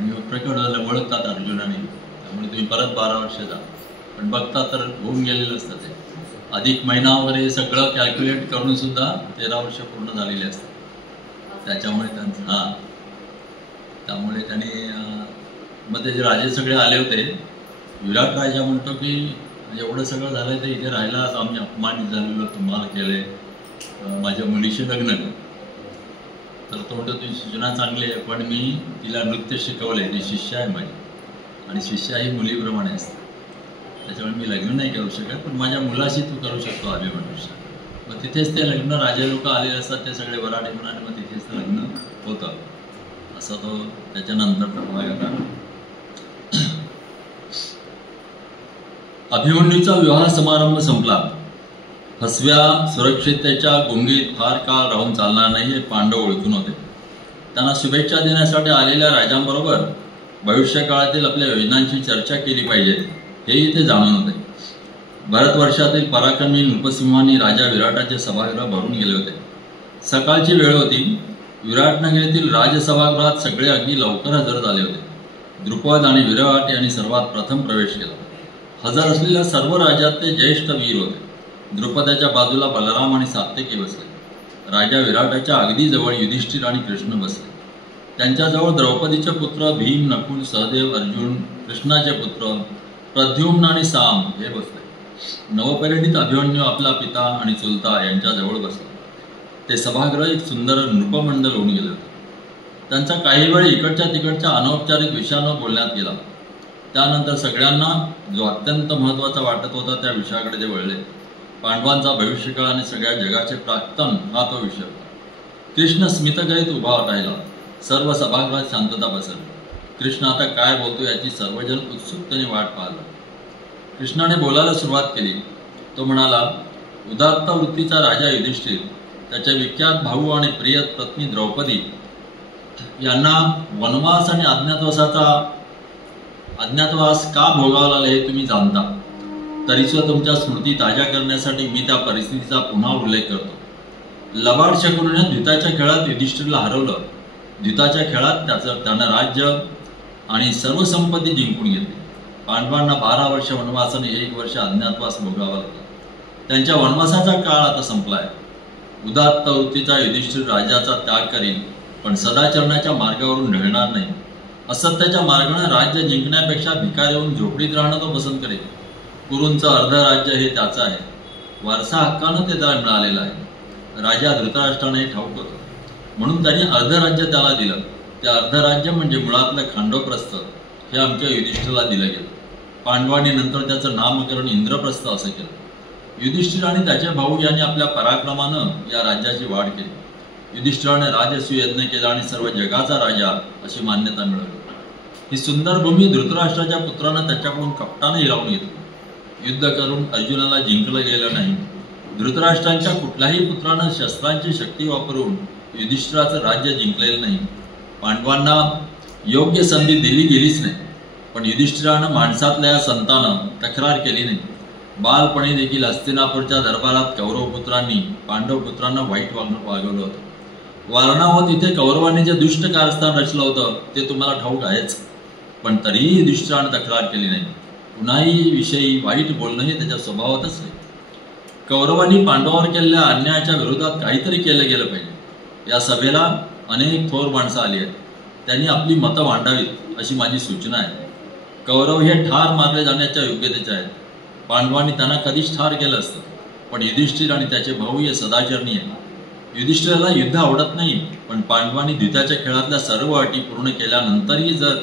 आणि प्रकट झालं, ओळखतात अर्जुनाने. त्यामुळे तुम्ही परत 12 वर्ष जा. पण बघता तर होऊन गेलेलं असतं ते. अधिक महिना वगैरे सगळं कॅल्क्युलेट करून सुद्धा 13 वर्ष पूर्ण झालेली असतात. त्याच्यामुळे त्यांचं त्यामुळे त्याने मग ते जे राजे सगळे आले होते, विराट राजा म्हणतो की एवढं सगळं झालं तर इथे राहायला आम्ही अपमानित झालेलो, तुम्हाला केलंय, माझ्या मुलीशी लग्न कर. तर तो म्हणतो तुझी सूचना चांगली आहे, पण मी तिला नृत्य शिकवलंय, ती शिष्य आहे माझी, आणि शिष्य ही मुलीप्रमाणे असते, त्याच्यामुळे मी लग्न नाही करू शकत, पण माझ्या मुलाशी तू करू शकतो अभिमन्यूशी. मग तिथेच ते लग्न, राजे लोक आलेले असतात ते सगळे वराडे म्हणून, आणि मग तिथेच ते लग्न होतं. असा तो त्याच्यानंतर भाग आता. अभिमन्यूचा विवाह समारंभ संपला. फसव्या सुरक्षिततेच्या गुंगीत फार काळ राहून चालणार नाही हे पांडव ओळखून होते. त्यांना शुभेच्छा देण्यासाठी आलेल्या राजांबरोबर भविष्यकाळातील आपल्या योजनांची चर्चा केली पाहिजे हेही ते जाणून होते. भारतवर्षातील पराक्रमी नृपसिंहांनी राजा विराटाचे सभागृह भरून गेले होते. सकाळची वेळ होती. विराटनगरीतील राजसभागृहात सगळे अगदी लवकर हजर झाले होते. द्रुपद आणि विराट यांनी सर्वात प्रथम प्रवेश केला. हजर असलेल्या सर्व राज्यात ते ज्येष्ठ वीर होते. द्रुपदाच्या बाजूला बलराम आणि सात्यकी बसले. राजा विराटाच्या अगदी जवळ युधिष्ठिर आणि कृष्ण बसले. त्यांच्याजवळ द्रौपदीचे पुत्र भीम, नकुल, सहदेव, अर्जुन, कृष्णाचे पुत्र प्रद्युम्न आणि साम हे बसले. नवपरिणित अभिमन्यू आपला पिता आणि चुलता यांच्याजवळ बसला. ते सभागृह एक सुंदर नृपमंडल होऊन गेले होते. त्यांचा काही वेळ इकडच्या तिकडच्या अनौपचारिक विषयानं बोलण्यात गेला. त्यानंतर सगळ्यांना जो अत्यंत महत्त्वाचा वाटत होता त्या विषयाकडे ते वळले. पांडवांचा भविष्यकाळ आणि सगळ्या जगाचे प्राक्तन हा तो विषय होता. कृष्ण स्मितगळीत उभा राहिला. सर्व सभागृहात शांतता पसरली. कृष्ण आता काय बोलतो याची सर्वजण उत्सुकतेने वाट पाहला. कृष्णाने बोलायला सुरुवात केली. तो म्हणाला, उदात्त वृत्तीचा राजा युधिष्ठिर, त्याचे विख्यात भाऊ आणि प्रिय पत्नी द्रौपदी यांना वनवास आणि अज्ञातवास का भोगावा लागला हे तुम्ही जाणता. तरीसुद्धा तुमच्या स्मृती ताज्या करण्यासाठी मी त्या परिस्थितीचा पुन्हा उल्लेख करतो. लबाड शकुनीने द्यूताच्या खेळात युधिष्ठिरला हरवलं. द्यूताच्या खेळात त्यानं राज्य आणि सर्व संपत्ती जिंकून घेतली. पांडवांना 12 वर्ष वनवास आणि 1 वर्ष अज्ञातवास भोगावा लागला. त्यांच्या वनवासाचा काळ आता संपलाय. उदात्त वृत्तीचा युधिष्ठिर राज्याचा त्याग करील, पण सदाचरणाच्या मार्गावरून ढळणार नाही. असत्याच्या मार्गाने राज्य जिंकण्यापेक्षा भिकार येऊन झोपडीत राहणं तो पसंत करेल. कुरूंचं अर्ध राज्य हे त्याचं आहे. वारसा हक्कानं ते त्याला मिळालेलं आहे. राजा धृतराष्ट्राने हे ठाऊक होतं, म्हणून त्यांनी अर्ध राज्य त्याला दिलं. ते अर्ध राज्य म्हणजे मुळातलं खांडवप्रस्थ हे आमच्या युधिष्ठिरला दिलं गेलं. पांडवांनी नंतर त्याचं नामकरण इंद्रप्रस्थ असं केलं. युधिष्ठिर आणि त्याचे भाऊ यांनी आपल्या पराक्रमानं या राज्याची वाढ केली. युधिष्ठिराने राजसूयज्ञ केला आणि सर्व जगाचा राजा अशी मान्यता मिळवली. ही सुंदर भूमी धृतराष्ट्राच्या पुत्रानं त्याच्याकडून कपटानं हिरावून घेतली. युद्ध करून अर्जुनाला जिंकलं गेलं नाही. धृतराष्ट्रांच्या कुठल्याही पुत्रानं शस्त्रांची शक्ती वापरून युधिष्ठिराचं राज्य जिंकलेलं नाही. पांडवांना योग्य संधी दिली गेलीच नाही. पण युधिष्ठिरानं माणसातल्या संतानं तक्रार केली नाही. बालपणी देखील हस्तिनापूरच्या दरबारात कौरवपुत्रांनी पांडवपुत्रांना वाईट वागवलं होतं. वारणा तिथे कौरवांनी जे दुष्ट कारस्थान रचलं होतं ते तुम्हाला ठाऊक आहेच. पण तरीही युधिष्ठिरानं तक्रार केली नाही. कुणाही विषयी वाईट बोलणं हे त्याच्या स्वभावातच नाही. कौरवांनी पांडवावर केलेल्या अन्यायाच्या विरोधात काहीतरी केलं गेलं पाहिजे. या सभेला अनेक थोर माणसं आली आहेत. त्यांनी आपली मतं मांडावीत अशी माझी सूचना आहे. कौरव हे ठार मारले जाण्याच्या योग्यतेचे आहेत. पांडवांनी त्यांना कधीच ठार केलं असतं, पण युधिष्ठिर आणि त्याचे भाऊ हे सदाचरणी आहेत. युधिष्ठिराला युद्ध आवडत नाही, पण पांडवांनी द्यूताच्या खेळातल्या सर्व अटी पूर्ण केल्यानंतरही जर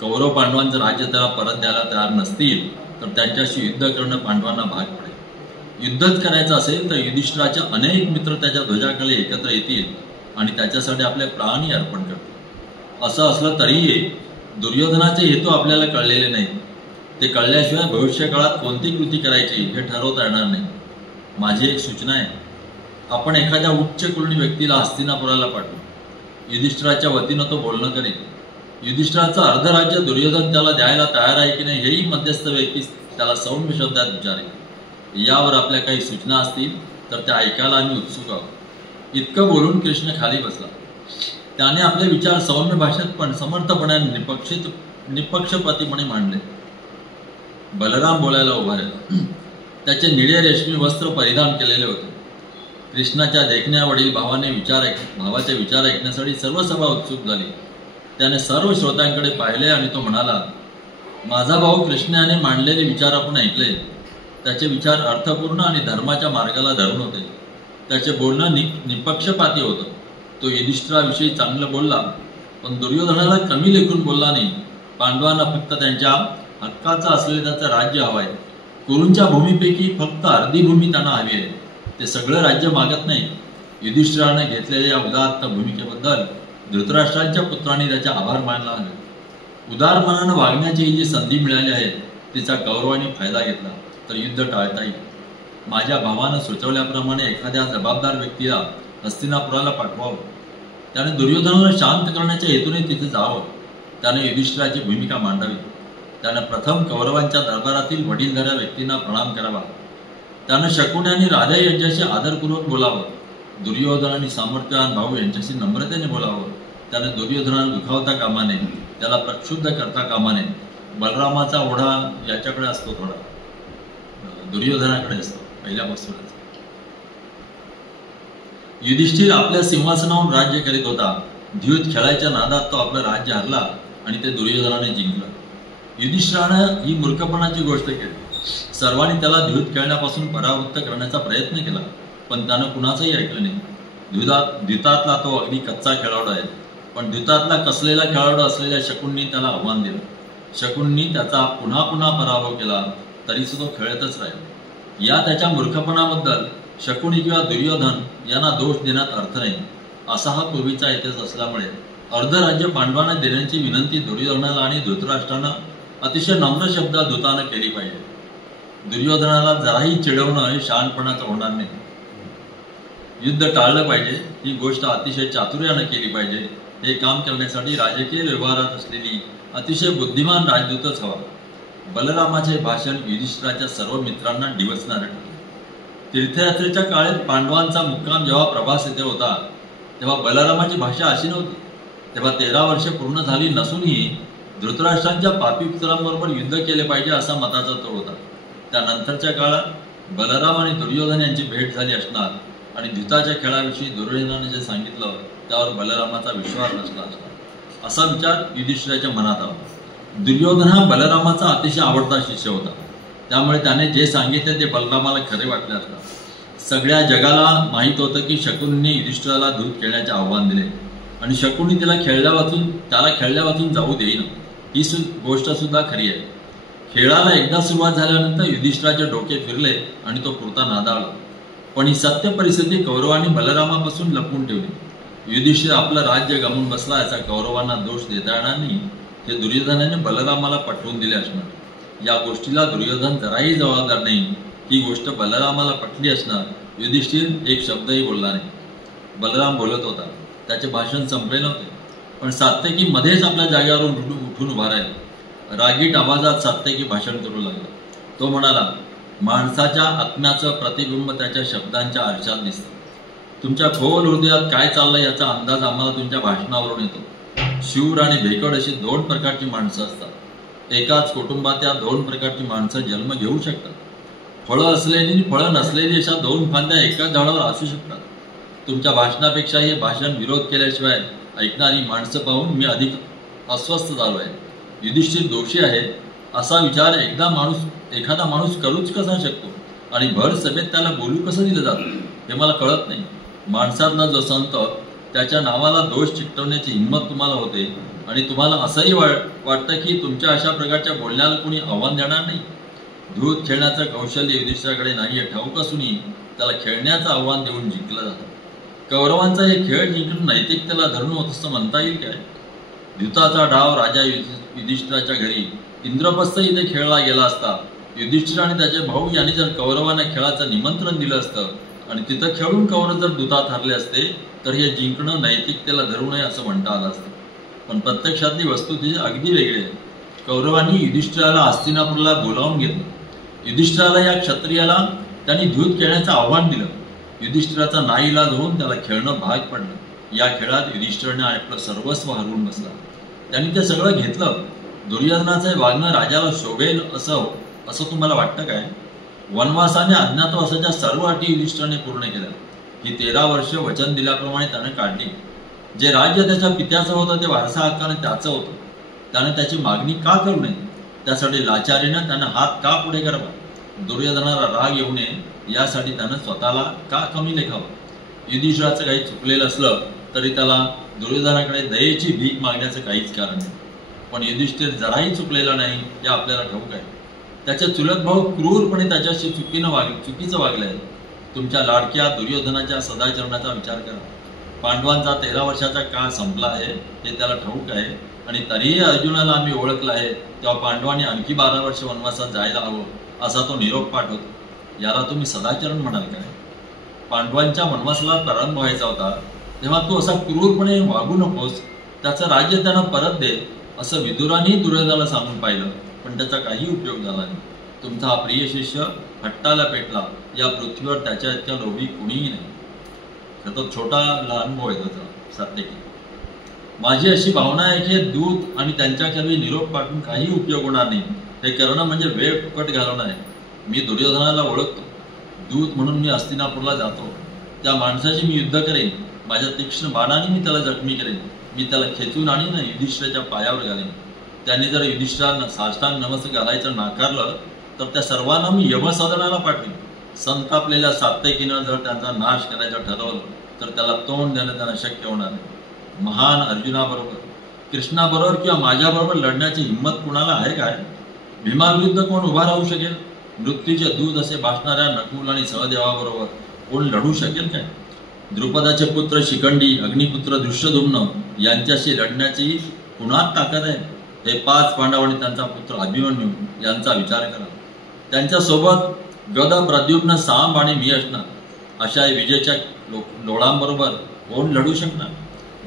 कौरव पांडवांचं राज्य त्याला परत द्यायला तयार नसतील तर त्यांच्याशी युद्ध करणं पांडवांना भाग पडेल. युद्धच करायचं असेल तर युधिष्ठिराचे अनेक मित्र त्याच्या ध्वजाखाली एकत्र येतील आणि त्याच्यासाठी आपले प्राणही अर्पण करतील. असं असलं तरीही दुर्योधनाचे हेतू आपल्याला कळलेले नाहीत. ते कळल्याशिवाय भविष्यकाळात कोणती कृती करायची हे ठरवता येणार नाही. माझी एक सूचना आहे, आपण एखाद्या उच्च कुलीन व्यक्तीला हस्तिनापुराला पाठवू. युधिष्ठिराच्या वतीनं तो बोलणं करेल. युधिष्ठिराचं अर्ध राज्य दुर्योधन त्याला द्यायला तयार आहे की नाही हेही मध्यस्थ व्यक्ती त्याला सौम्य शब्दात विचारेल. यावर आपल्या काही सूचना असतील तर त्या ऐकायला आम्ही उत्सुक आहोत. इतकं बोलून कृष्ण खाली बसला. त्याने आपले विचार सौम्य भाषेत पण समर्थपणाने निपक्षपातीपणे मांडले. बलराम बोलायला उभा राहिला. त्याचे निळे रेशमी वस्त्र परिधान केलेले होते. कृष्णाच्या देखण्यावरील भावाचे विचार ऐकण्यासाठी सर्व सभा उत्सुक झाली. त्याने सर्व श्रोत्यांकडे पाहिले आणि तो म्हणाला, माझा भाऊ कृष्णाने मांडलेले विचार आपण ऐकले. त्याचे विचार अर्थपूर्ण आणि धर्माच्या मार्गाला धरून होते. त्याचे बोलणं निपक्षपाती होतं. तो युधिष्ठिराविषयी चांगलं बोलला, पण दुर्योधनाला कमी लेखून बोलला नाही. पांडवांना फक्त त्यांच्या हक्काचं असलेलं त्याचं राज्य हवं आहे. कुरूंच्या भूमीपैकी फक्त अर्धी भूमी त्यांना हवी आहे. ते सगळं राज्य मागत नाही. युधिष्ठिराने घेतलेल्या या उदात्त भूमिकेबद्दल धृतराष्ट्रांच्या पुत्रांनी त्याचे आभार मानला आहे. उदार मनानं वागण्याची जी संधी मिळाली आहे तिचा कौरवांनी फायदा घेतला तर युद्ध टाळता येईल. माझ्या भावानं सुचवल्याप्रमाणे एखाद्या जबाबदार व्यक्तीला हस्तिनापुराला पाठवावं. त्याने दुर्योधनाला शांत करण्याच्या हेतूने तिथे जावं. त्याने युधिष्ठिराची भूमिका मांडावी. त्याने प्रथम कौरवांच्या दरबारातील वडीलधाऱ्या व्यक्तींना प्रणाम करावा. त्याने शकुनी आणि राधा यांच्याशी आदरपूर्वक बोलावं. दुर्योधन आणि सामर्थ्यवान भाऊ यांच्याशी नम्रतेने बोलावं. त्याने दुर्योधनाला दुखावता कामा नये. त्याला प्रक्षुब्ध करता कामा नये. बलरामाचा ओढा याच्याकडे असतो, थोडा दुर्योधनाकडे असतो पहिल्यापासूनच. युधिष्ठिर आपल्या सिंहासनावरून राज्य करीत होता. द्यूत खेळायच्या नादात तो आपलं राज्य हरला आणि ते दुर्योधनाने जिंकलं. युधिष्ठिरानं ही मूर्खपणाची गोष्ट केली. सर्वांनी त्याला द्यूत खेळण्यापासून परावृत्त करण्याचा प्रयत्न केला, पण त्यानं कुणाचंही ऐकलं नाही. द्यूतातला तो अगदी कच्चा खेळाडू आहे, पण द्यूतातला कसलेला खेळाडू असलेल्या शकुनीने त्याला आव्हान दिलं. शकुनीने त्याचा पुन्हा पुन्हा पराभव केला, तरी तो खेळतच राहिला. या त्याच्या मूर्खपणाबद्दल शकुनी किंवा दुर्योधन यांना दोष देण्यात अर्थ नाही. असा हा पूर्वीचा इतिहास असल्यामुळे अर्ध राज्य पांडवांना देण्याची विनंती दुर्योधनाला आणि धृतराष्ट्रानं अतिशय नम्र शब्दात दूतानं केली पाहिजे. दुर्योधनाला जराही चिडवणं हे शहाणपणाचं होणार नाही. युद्ध टाळलं पाहिजे, ही गोष्ट अतिशय चातुर्यानं केली पाहिजे. हे काम करण्यासाठी राजकीय व्यवहारात असलेली अतिशय बुद्धिमान राजदूतच हवा. बलरामाचे भाषण युधिष्ठिराच्या सर्व मित्रांना डिवचणारे ठरले. तीर्थयात्रेच्या काळात पांडवांचा मुक्काम जेव्हा प्रभास येथे होता तेव्हा बलरामाची भाषा अशी नव्हती. तेव्हा 13 वर्षे पूर्ण झाली नसूनही धृतराष्ट्रांच्या पापी पुत्रांबरोबर युद्ध केले पाहिजे असा मताचा तोड होता. त्यानंतरच्या काळात बलराम आणि दुर्योधन यांची भेट झाली असणार आणि द्यूताच्या खेळाविषयी दुर्योधनाने जे सांगितलं त्यावर बलरामाचा विश्वास नसला असणार असा विचार युधिष्ठिराच्या मनात आला. दुर्योधन हा बलरामाचा अतिशय आवडता शिष्य होता. त्यामुळे त्याने जे सांगितले ते बलरामाला खरे वाटले असणार. सगळ्या जगाला माहीत होतं की शकुनीने युधिष्ठिराला दूत खेळण्याचे आव्हान दिले आणि शकुनी त्याला खेळल्या वाचून जाऊ देईन. ही गोष्ट सुद्धा खरी आहे. खेळाला एकदा सुरुवात झाल्यानंतर युधिष्ठिराचे डोके फिरले आणि तो पुरता नादाळला. पण ही सत्य परिस्थिती कौरवांनी बलरामापासून लपवून ठेवली. युधिष्ठिर आपलं राज्य गमावून बसला याचा कौरवांना दोष देता येणार नाही. हे दुर्योधनाने बलरामाला पटवून दिले असणार. या गोष्टीला दुर्योधन जराही जबाबदार नाही. ही गोष्ट बलरामाला पटली असणार. युधिष्ठिर एक शब्दही बोलला नाही. बलराम बोलत होता. त्याचे भाषण संपले नव्हते, पण सात्यकी मध्येच आपल्या जागेवरून उठून उभा राहिला. रागीट आवाजात सात्यकी भाषण करू लागला. तो म्हणाला, माणसाच्या आत्म्याचं प्रतिबिंब त्याच्या शब्दांच्या आरशात दिसतं. तुमच्या खोल हृदयात काय चाललंय याचा अंदाज आम्हाला तुमच्या भाषणावरून येतो. शूर आणि भेकड अशी 2 प्रकारची माणसं असतात. एकाच कुटुंबात या 2 प्रकारची माणसं जन्म घेऊ शकतात. फळं असलेली आणि फळं नसलेली अशा 2 फांद्या एकाच झाडावर असू शकतात. तुमच्या भाषणापेक्षा हे भाषण विरोध केल्याशिवाय ऐकणारी माणसं पाहून मी अधिक अस्वस्थ झालो आहे. युधिष्ठिर दोषी आहे असा विचार एखादा माणूस करूच कसा शकतो आणि भर सभेत त्याला बोलू कसं दिलं जातं हे मला कळत नाही. माणसातला जो संत त्याच्या नावाला दोष चिकटवण्याची हिंमत तुम्हाला होते आणि तुम्हाला असंही वाटतं की तुमच्या अशा प्रकारच्या बोलण्याला कोणी आव्हान देणार नाही. दूध खेळण्याचं कौशल्य युधिष्ठिराकडे नाही आहे ठाऊक असूनही त्याला खेळण्याचं आव्हान देऊन जिंकलं जातं. कौरवांचा हे खेळ जिंकून नैतिकतेला धरून होत असं म्हणता येईल काय? द्यूताचा डाव राजा युधिष्ठिराच्या घरी इंद्रप्रस्थ इथे खेळला गेला असता युधिष्ठिर आणि त्याचे भाऊ यांनी जर कौरवांना खेळाचं निमंत्रण दिलं असतं आणि तिथं खेळून कौरव जर दूतात हरले असते तर हे जिंकणं नैतिकतेला धरू नये असं म्हणता आलं असतं. पण प्रत्यक्षातली वस्तुस्थिती अगदी वेगळी आहे. कौरवांनी युधिष्ठिराला हस्तिनापूरला बोलावून घेतलं. युधिष्ठिराला या क्षत्रियाला त्यांनी द्यूत खेळण्याचं आव्हान दिलं. युधिष्ठिराचा नाईलाज होऊन त्याला खेळणं भाग पडलं. या खेळात युधिष्ठिराने आपलं सर्वस्व हरवून बसला. त्यांनी ते सगळं घेतलं. दुर्योधनाचं वागणं राजाला शोभेल असं तुम्हाला वाटतं काय? वनवासाने अज्ञातवासाच्या सर्व अटी युधिष्ठिराने पूर्ण केल्या. ही 13 वर्ष वचन दिल्याप्रमाणे त्याने काढली. जे राज्य त्याच्या पित्याचं होतं ते वारसा हक्काने त्याचं होतं. त्याने त्याची मागणी का करू नये? त्यासाठी लाचारीनं त्यानं हात का पुढे करावा? दुर्योधनाला राग येऊ नये यासाठी त्यानं स्वतःला का कमी लेखावं? युधिष्ठिराचं काही चुकलेलं असलं तरी त्याला दुर्योधनाकडे दयेची भीक मागण्याचं काहीच कारण नाही. पण युधिष्ठिर जराही चुकलेला नाही हे आपल्याला ठाऊक आहे. त्याचे चुलत भाऊ क्रूरपणे त्याच्याशी चुकीचं वागले आहे. तुमच्या लाडक्या दुर्योधनाच्या सदाचरणाचा विचार करा. पांडवांचा 13 वर्षाचा काळ संपला आहे हे त्याला ठाऊक आहे आणि तरीही अर्जुनाला आम्ही ओळखलं आहे तेव्हा पांडवांनी आणखी 12 वर्ष वनवासात जायला हवं असा तो निरोप पाठवतो. याला तुम्ही सदाचरण म्हणाल काय? पांडवांच्या वनवासाला प्रारंभ व्हायचा होता तेव्हा तू असा क्रूरपणे वागू नकोस. त्याचं राज्य त्यांना परत दे असं विदुरांनी दुर्योधनाला सांगून पाहिलं पण त्याचा काही उपयोग झाला नाही. तुमचा हा प्रिय शिष्य हट्टाला पेटला. या पृथ्वीवर त्याच्या इतक्या लोभी कुणीही नाही. तो छोटा अनुभव आहे त्याचा. सात्यकी, माझी अशी भावना आहे की दूत आणि त्यांच्याकरवी निरोप पाठवून काही उपयोग होणार नाही. हे करणं म्हणजे वेळ फुकट घालवणं आहे. मी दुर्योधनाला ओळखतो. दूत म्हणून मी हस्तिनापूरला जातो. त्या माणसाशी मी युद्ध करेन. माझ्या तीक्ष्ण बाणाने मी त्याला जखमी करेन. मी त्याला खेचून आणीन युधिष्ठिराच्या पायावर घालेन. त्यांनी जर युधिष्ठिरांना साष्टांग नमस्कार घालायचं नाकारलं तर त्या सर्वांना मी यमसदनाला पाठवेन. संतापलेल्या सात्यकीनं जर त्यांचा नाश करायचं ठरवलं तर त्याला तोंड देणं त्यांना शक्य होणार नाही. महान अर्जुनाबरोबर, कृष्णाबरोबर किंवा माझ्याबरोबर लढण्याची हिंमत कुणाला आहे काय? भीमाविरुद्ध कोण उभा राहू शकेल? मृत्यूचे दूध असे भासणाऱ्या नकुल आणि सहदेवाबरोबर कोण लढू शकेल काय? द्रुपदाचे पुत्र शिखंडी, अग्निपुत्र धृष्टद्युम्न यांच्याशी लढण्याची कुणात ताकद आहे? हे 5 पांडव आणि त्यांचा पुत्र अभिमन्यू यांचा विचार करा. त्यांच्यासोबत गद, प्रद्युम्न, सांब आणि मी असणार. अशा विजेच्या डोळांबरोबर कोण लढू शकणार?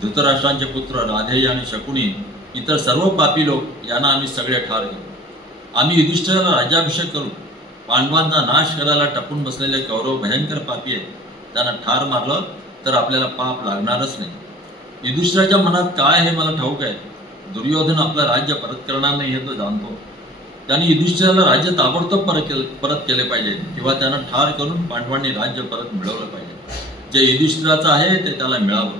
धृतराष्ट्रांचे पुत्र राधेय आणि शकुनी, इतर सर्व पापी लोक यांना आम्ही सगळे ठार करू. आम्ही युधिष्ठिराला राज्याभिषेक करू. पांडवांचा नाश करायला टपून बसलेले कौरव भयंकर पापी आहेत. त्यांना ठार मारलं तर आपल्याला पाप लागणारच नाही. युधिष्ठिराच्या मनात काय हे मला ठाऊक आहे. दुर्योधन आपलं राज्य परत करणार नाही हे तो जाणतो. त्यांनी युधिष्ठिराला राज्य ताबडतोब परत केले पाहिजे किंवा त्यांना ठार करून पांडवांनी राज्य परत मिळवलं पाहिजे. जे युधिष्ठिराचं आहे ते त्याला मिळावं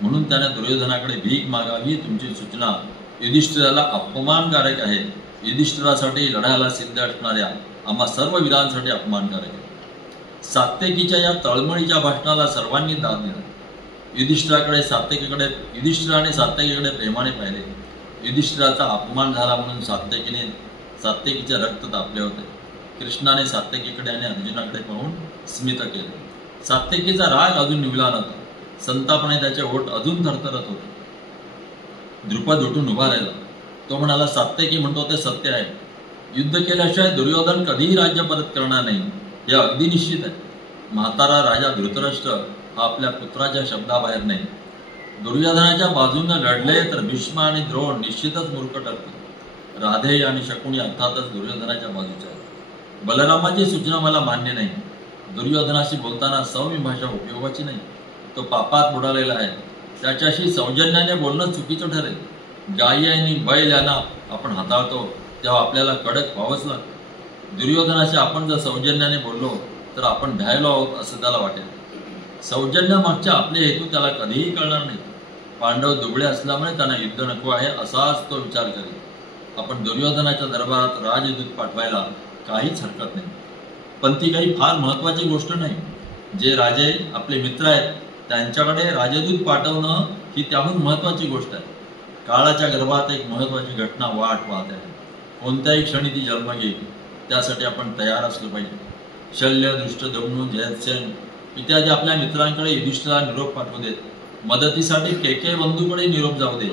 म्हणून त्याने दुर्योधनाकडे भीक मागावी. तुमची सूचना युधिष्ठिराला अपमानकारक आहे. युधिष्ठिरासाठी लढायला सिद्ध असणाऱ्या आम्हा सर्व वीरांसाठी अपमानकारक आहे. सात्यकीच्या या तळमळीच्या भाषणाला सर्वांनी दाद दिला. युधिष्ठिराने सात्यकीकडे प्रेमाने पाहिले. युधिष्ठिराचा अपमान झाला म्हणून सात्यकीचे रक्त तापले होते. कृष्णाने सात्यकीकडे आणि अर्जुनाकडे पाहून स्मित केले. सात्यकीचा राग अजून निवला नव्हता. संतापाने त्याचे ओठ अजून थरथरत होते. द्रुपद उठून उभा राहिला. तो म्हणाला, सात्यकी म्हणतो ते सत्य आहे. युद्ध केल्याशिवाय दुर्योधन कधीही राज्य परत करणार नाही हे अगदी निश्चित आहे. म्हातारा राजा धृतराष्ट्र हा आपल्या पुत्राच्या शब्दाबाहेर नाही. दुर्योधनाच्या बाजूने लढले तर भीष्म आणि द्रोण निश्चितच मूर्ख ठरतील. राधेय आणि शकुनी अर्थातच दुर्योधनाच्या बाजूच्या आहेत. बलरामाची सूचना मला मान्य नाही. दुर्योधनाशी बोलताना सौम्य भाषा उपयोगाची नाही. तो पापात बुडालेला आहे. त्याच्याशी सौजन्याने बोलणं चुकीचं ठरेल. गायी आणि बैल यांना आपण हाताळतो तेव्हा आपल्याला कडक व्हावंच लागतं. दुर्योधनाशी आपण जर सौजन्याने बोललो तर आपण भ्यायलो आहोत असं त्याला वाटेल. सौजन्यामागच्या आपले हेतू त्याला कधीही कळणार नाही. पांडव दुबळे असल्यामुळे त्यांना युद्ध नको आहे असाच तो विचार करेल. आपण दुर्योधनाच्या दरबारात राजदूत पाठवायला काहीच हरकत नाही. पण ती काही फार महत्त्वाची गोष्ट नाही. जे राजे आपले मित्र आहेत त्यांच्याकडे राजदूत पाठवणं ही त्याहून महत्त्वाची गोष्ट आहे. काळाच्या गर्भात एक महत्त्वाची घटना वाट पाहत आहे. कोणत्याही क्षणी ती जन्म घेईल. त्यासाठी आपण तयार असलो पाहिजे. शल्य, धृष्टद्युम्न, जयसेन इत्यादी आपल्या मित्रांकडे युधिष्ठिराला निरोप पाठवू देत. मदतीसाठी केके बंधूकडे निरोप जाऊ दे.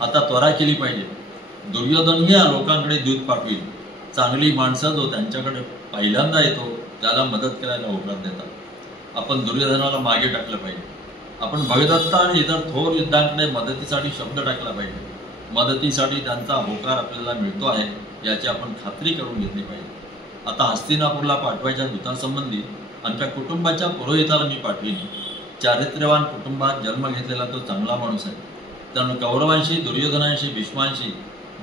आता त्वरा केली पाहिजे. दुर्योधनही या लोकांकडे दूत पाठवी. चांगली माणसं जो त्यांच्याकडे पहिल्यांदा येतो त्याला मदत करायला होकार देतात. आपण दुर्योधनाला मागे टाकलं पाहिजे. आपण भगदत्त आणि इतर थोर युद्धांकडे मदतीसाठी शब्द टाकला पाहिजे. मदतीसाठी त्यांचा होकार आपल्याला मिळतो आहे याची आपण खात्री करून घेतली पाहिजे. आता हस्तिनापूरला पाठवायच्या दूतासंबंधी आमच्या कुटुंबाच्या पुरोहिताला मी पाठविली. चारित्र्यवान कुटुंबात जन्म घेतलेला तो चांगला माणूस आहे. त्यानं कौरवांशी, दुर्योधनांशी, भीष्मांशी,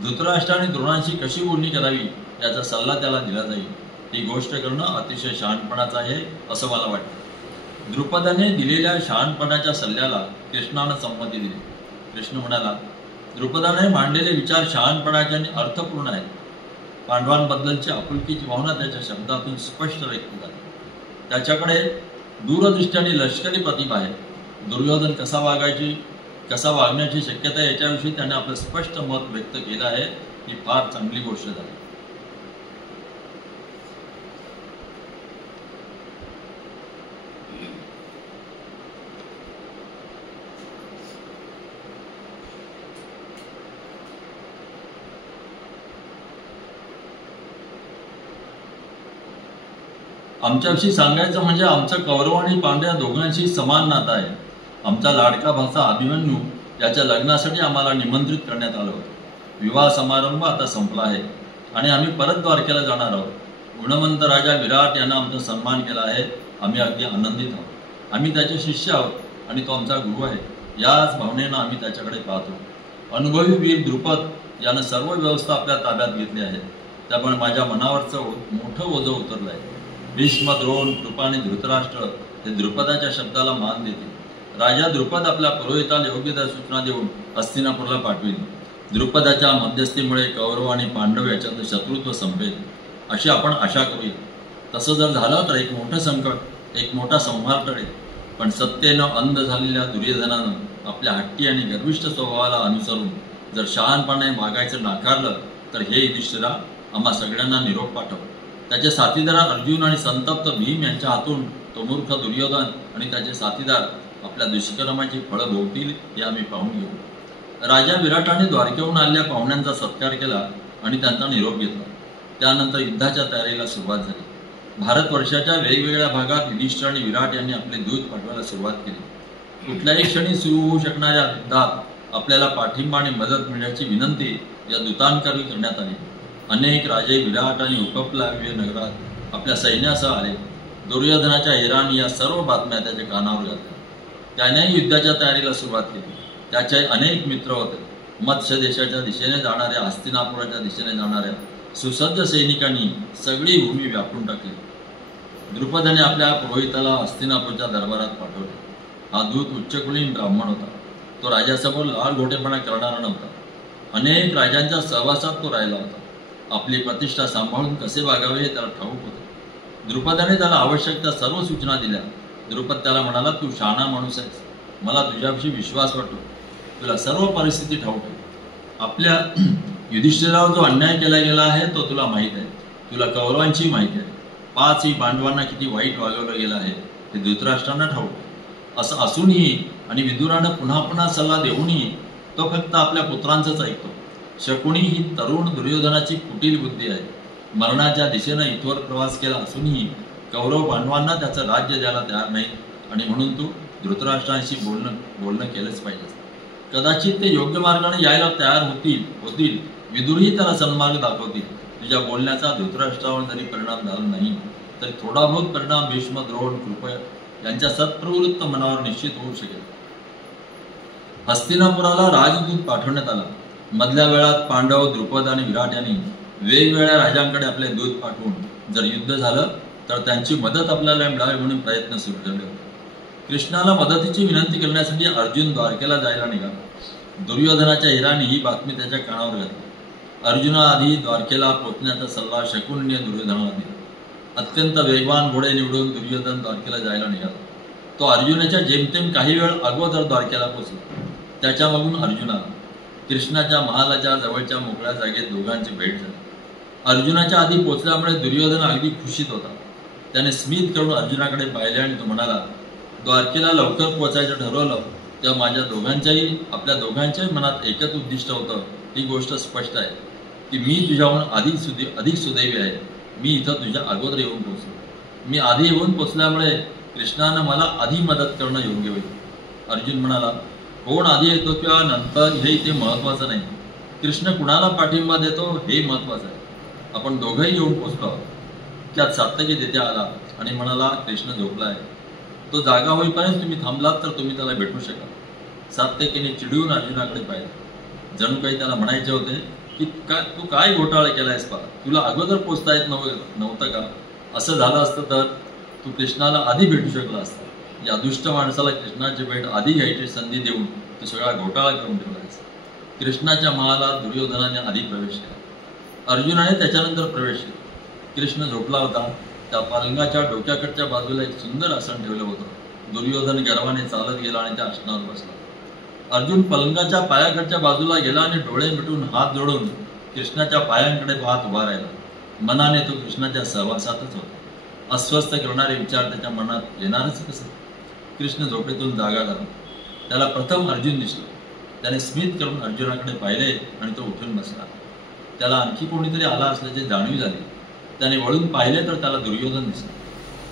धृतराष्ट्र आणि द्रोणांशी कशी बोलणी करावी याचा सल्ला त्याला दिला जाईल. ही गोष्ट करणं अतिशय शहाणपणाचं आहे असं मला वाटतं. द्रुपदाने दिलेल्या शहाणपणाच्या सल्ल्याला कृष्णानं संमती दिली. कृष्ण म्हणाला, द्रुपदाने मांडलेले विचार शहाणपणाचे आणि अर्थपूर्ण आहेत. पांडवांबद्दलची आपुलकीची भावना त्याच्या शब्दातून स्पष्ट व्यक्त झाली. त्याच्याकडे दूरदृष्टी आणि लष्करी प्रतिभा आहे. दुर्योधन कसा वागण्याची शक्यता याच्याविषयी त्याने आपलं स्पष्ट मत व्यक्त केलं आहे. ही फार चांगली गोष्ट झाली. आमच्याविषयी सांगायचं म्हणजे आमचं कौरव आणि पांड्या दोघांशी समान नातं आहे. आमचा लाडका भाचा अभिमन्यू याच्या लग्नासाठी आम्हाला निमंत्रित करण्यात आलं होतं. विवाह समारंभ आता संपला आहे आणि आम्ही परत द्वारकेला जाणार आहोत. गुणवंत राजा विराट यांना आमचा सन्मान केला आहे. आम्ही अगदी आनंदित आहोत. आम्ही त्याचे शिष्य आहोत आणि तो आमचा गुरु आहे. याच भावनेनं आम्ही त्याच्याकडे पाहतो. अनुभवी वीर द्रुपद यानं सर्व व्यवस्था आपल्या ताब्यात घेतली आहे. त्यामुळे माझ्या मनावरचं मोठं ओझं उतरलं आहे. भीष्म, द्रोण, कृपा आणि धृतराष्ट्र हे द्रुपदाच्या शब्दाला मान देतील. राजा द्रुपद आपल्या पुरोहिताला योग्य त्या सूचना देऊन हस्तिनापूरला पाठविल. द्रुपदाच्या मध्यस्थीमुळे कौरव आणि पांडव याच्यातलं शत्रुत्व संपेल अशी आपण आशा करूया. तसं जर झालं तर एक मोठं संकट, एक मोठा संहार टळेल. पण सत्तेनं अंध झालेल्या दुर्योधनानं आपल्या हट्टी आणि गर्विष्ठ स्वभावाला अनुसरून जर शहाणपणे वागायचं नाकारलं तर हे युधिष्ठिरा आम्हा सगळ्यांना निरोप पाठव. त्याचे साथीदार अर्जुन आणि संतप्त भीम यांच्या हातून तो मूर्ख दुर्योधन आणि त्याचे साथीदार आपल्या दुष्कर्माची फळं भोगतील हे आम्ही पाहून घेऊ. राजा विराटाने द्वारकेहून आलेल्या पाहुण्यांचा सत्कार केला आणि त्यांचा निरोप घेतला. त्यानंतर युद्धाच्या तयारीला सुरुवात झाली. भारतवर्षाच्या वेगवेगळ्या भागात युधिष्ठिर आणि विराट यांनी आपले दूत पाठवायला सुरुवात केली. कुठल्याही क्षणी सुरू होऊ शकणाऱ्या युद्धात आपल्याला पाठिंबा आणि मदत मिळण्याची विनंती या दूतांकरवी करण्यात आली. अनेक राजे विराट आणि उपप्लाव्य नगरात आपल्या सैन्यासह आले. दुर्योधनाच्या हेराने या सर्व बातम्या त्याच्या कानावर घातल्या. त्यानेही युद्धाच्या तयारीला सुरुवात केली. त्याचे अनेक मित्र होते. मत्स्य देशाच्या दिशेने जाणाऱ्या, हस्तिनापुराच्या दिशेने जाणाऱ्या सुसज्ज सैनिकांनी सगळी भूमी व्यापून टाकली. द्रुपदाने आपल्या पुरोहिताला हस्तिनापूरच्या दरबारात पाठवले. हा दूत उच्चकुलीन ब्राह्मण होता. तो राजासमोर लाल घोटेपणा करणारा नव्हता. अनेक राजांच्या सहवासात तो राहिला होता. आपली प्रतिष्ठा सांभाळून कसे वागावे हे त्याला ठाऊक होते. द्रुपदाने त्याला आवश्यक त्या सर्व सूचना दिल्या. द्रुपद त्याला म्हणाला, तू शहाणा माणूस आहेस. मला तुझ्याविषयी विश्वास वाटतो. तुला सर्व परिस्थिती ठाऊक आहे. आपल्या युधिष्ठिरावर जो अन्याय केला गेला आहे तो तुला माहीत आहे. तुला कौरवांची माहिती आहे. 5 पांडवांना किती वाईट वागवलं गेलं आहे हे धृतराष्ट्रांना ठाऊक आहे. असं असूनही आणि विदुरानं पुन्हा पुन्हा सल्ला देऊनही तो फक्त आपल्या पुत्रांचंच ऐकतो. शकुनी ही तरुण दुर्योधनाची कुटील बुद्धी आहे. मरणाच्या दिशेनं इथवर प्रवास केला असूनही कौरव पांडवांना त्याचं राज्य द्यायला तयार नाही आणि म्हणून तू धृतराष्ट्रांशी बोलणं केलंच पाहिजे. कदाचित ते योग्य मार्गाने यायला तयार होतील. विदुरही त्याला सन्मार्ग दाखवतील. तुझ्या बोलण्याचा धृतराष्ट्रावर जरी परिणाम झाला नाही तरी थोडा बहुत परिणाम भीष्म, द्रोण, कृप यांच्या सत्प्रवृत्त मनावर निश्चित होऊ शकेल. हस्तिनापुराला राजदूत पाठवण्यात आला. मधल्या वेळात पांडव, द्रुपद आणि विराट यांनी वेगवेगळ्या राजांकडे आपले दूत पाठवून जर युद्ध झालं तर त्यांची मदत आपल्याला मिळावी म्हणून प्रयत्न सुरू केले होते. कृष्णाला मदतीची विनंती करण्यासाठी अर्जुन द्वारकेला जायला निघाला. दुर्योधनाच्या हिराने ही बातमी त्याच्या कानावर घातली. अर्जुनाआधी द्वारकेला पोहोचण्याचा सल्ला शकुनीने दुर्योधनाला दिला. अत्यंत वेगवान घोडे निवडून दुर्योधन द्वारकेला जायला निघाला. तो अर्जुनाच्या जेमतेम काही वेळ अगोदर द्वारकेला पोहोचला. त्याच्या मागून अर्जुन आला. कृष्णाच्या महालाच्या जवळच्या मोकळ्या जागेत दोघांची भेट झाली. अर्जुनाच्या आधी पोचल्यामुळे दुर्योधन अगदी खुशीत होता. त्याने स्मित करून अर्जुनाकडे पाहिले आणि तो म्हणाला, द्वारकेला लवकर पोचायचं ठरवलं तेव्हा आपल्या दोघांच्याही मनात एकच उद्दिष्ट होतं. ही गोष्ट स्पष्ट आहे की मी तुझ्याहून अधिक सुदैवी आहे. मी इथं तुझ्या अगोदर येऊन पोचलो. मी आधी येऊन पोचल्यामुळे कृष्णानं मला आधी मदत करणं योग्य होईल. अर्जुन म्हणाला, कोण आधी येतो किंवा नंतर हे इथे महत्त्वाचं नाही. कृष्ण कुणाला पाठिंबा देतो हे महत्त्वाचं आहे. आपण दोघंही येऊन पोचलो आहोत. त्यात सात्यकी तिथे आला आणि म्हणाला, कृष्ण झोपला आहे. तो तो जागा होईपर्यंत तुम्ही थांबलात तर तुम्ही त्याला भेटू शकाल. सात्यकीने चिडून अर्जुनाकडे पाहिलं. जणू काही त्याला म्हणायचे होते की तू काय घोटाळा केलायस पहा, तुला अगोदर पोचता येत नव्हतं का? असं झालं असतं तर तू कृष्णाला आधी भेटू शकला असता. या दुष्ट माणसाला कृष्णाची भेट आधी घ्यायची संधी देऊन तू सगळा घोटाळा करून ठेवलायस. कृष्णाच्या महालात दुर्योधनाने आधी प्रवेश केला, अर्जुनाने त्याच्यानंतर प्रवेश केला. कृष्ण झोपला होता. त्या पलंगाच्या डोक्याकडच्या बाजूला एक सुंदर आसन ठेवलं होतं. दुर्योधन गर्वाने चालत गेला आणि त्या आसनावर बसला. अर्जुन पलंगाच्या पायाकडच्या बाजूला गेला आणि डोळे मिटून हात जोडून कृष्णाच्या पायांकडे पाहत उभा राहिला. मनाने तो कृष्णाच्या सहवासातच होता. अस्वस्थ करणारे विचार त्याच्या मनात येणारच कसं? कृष्ण झोपेतून जागा झाला. त्याला प्रथम अर्जुन दिसला. त्याने स्मित करून अर्जुनाकडे पाहिले आणि तो उठून बसला. त्याला आणखी कोणीतरी आला असल्याची जाणीव झाली. त्याने वळून पाहिले तर त्याला दुर्योधन दिसला.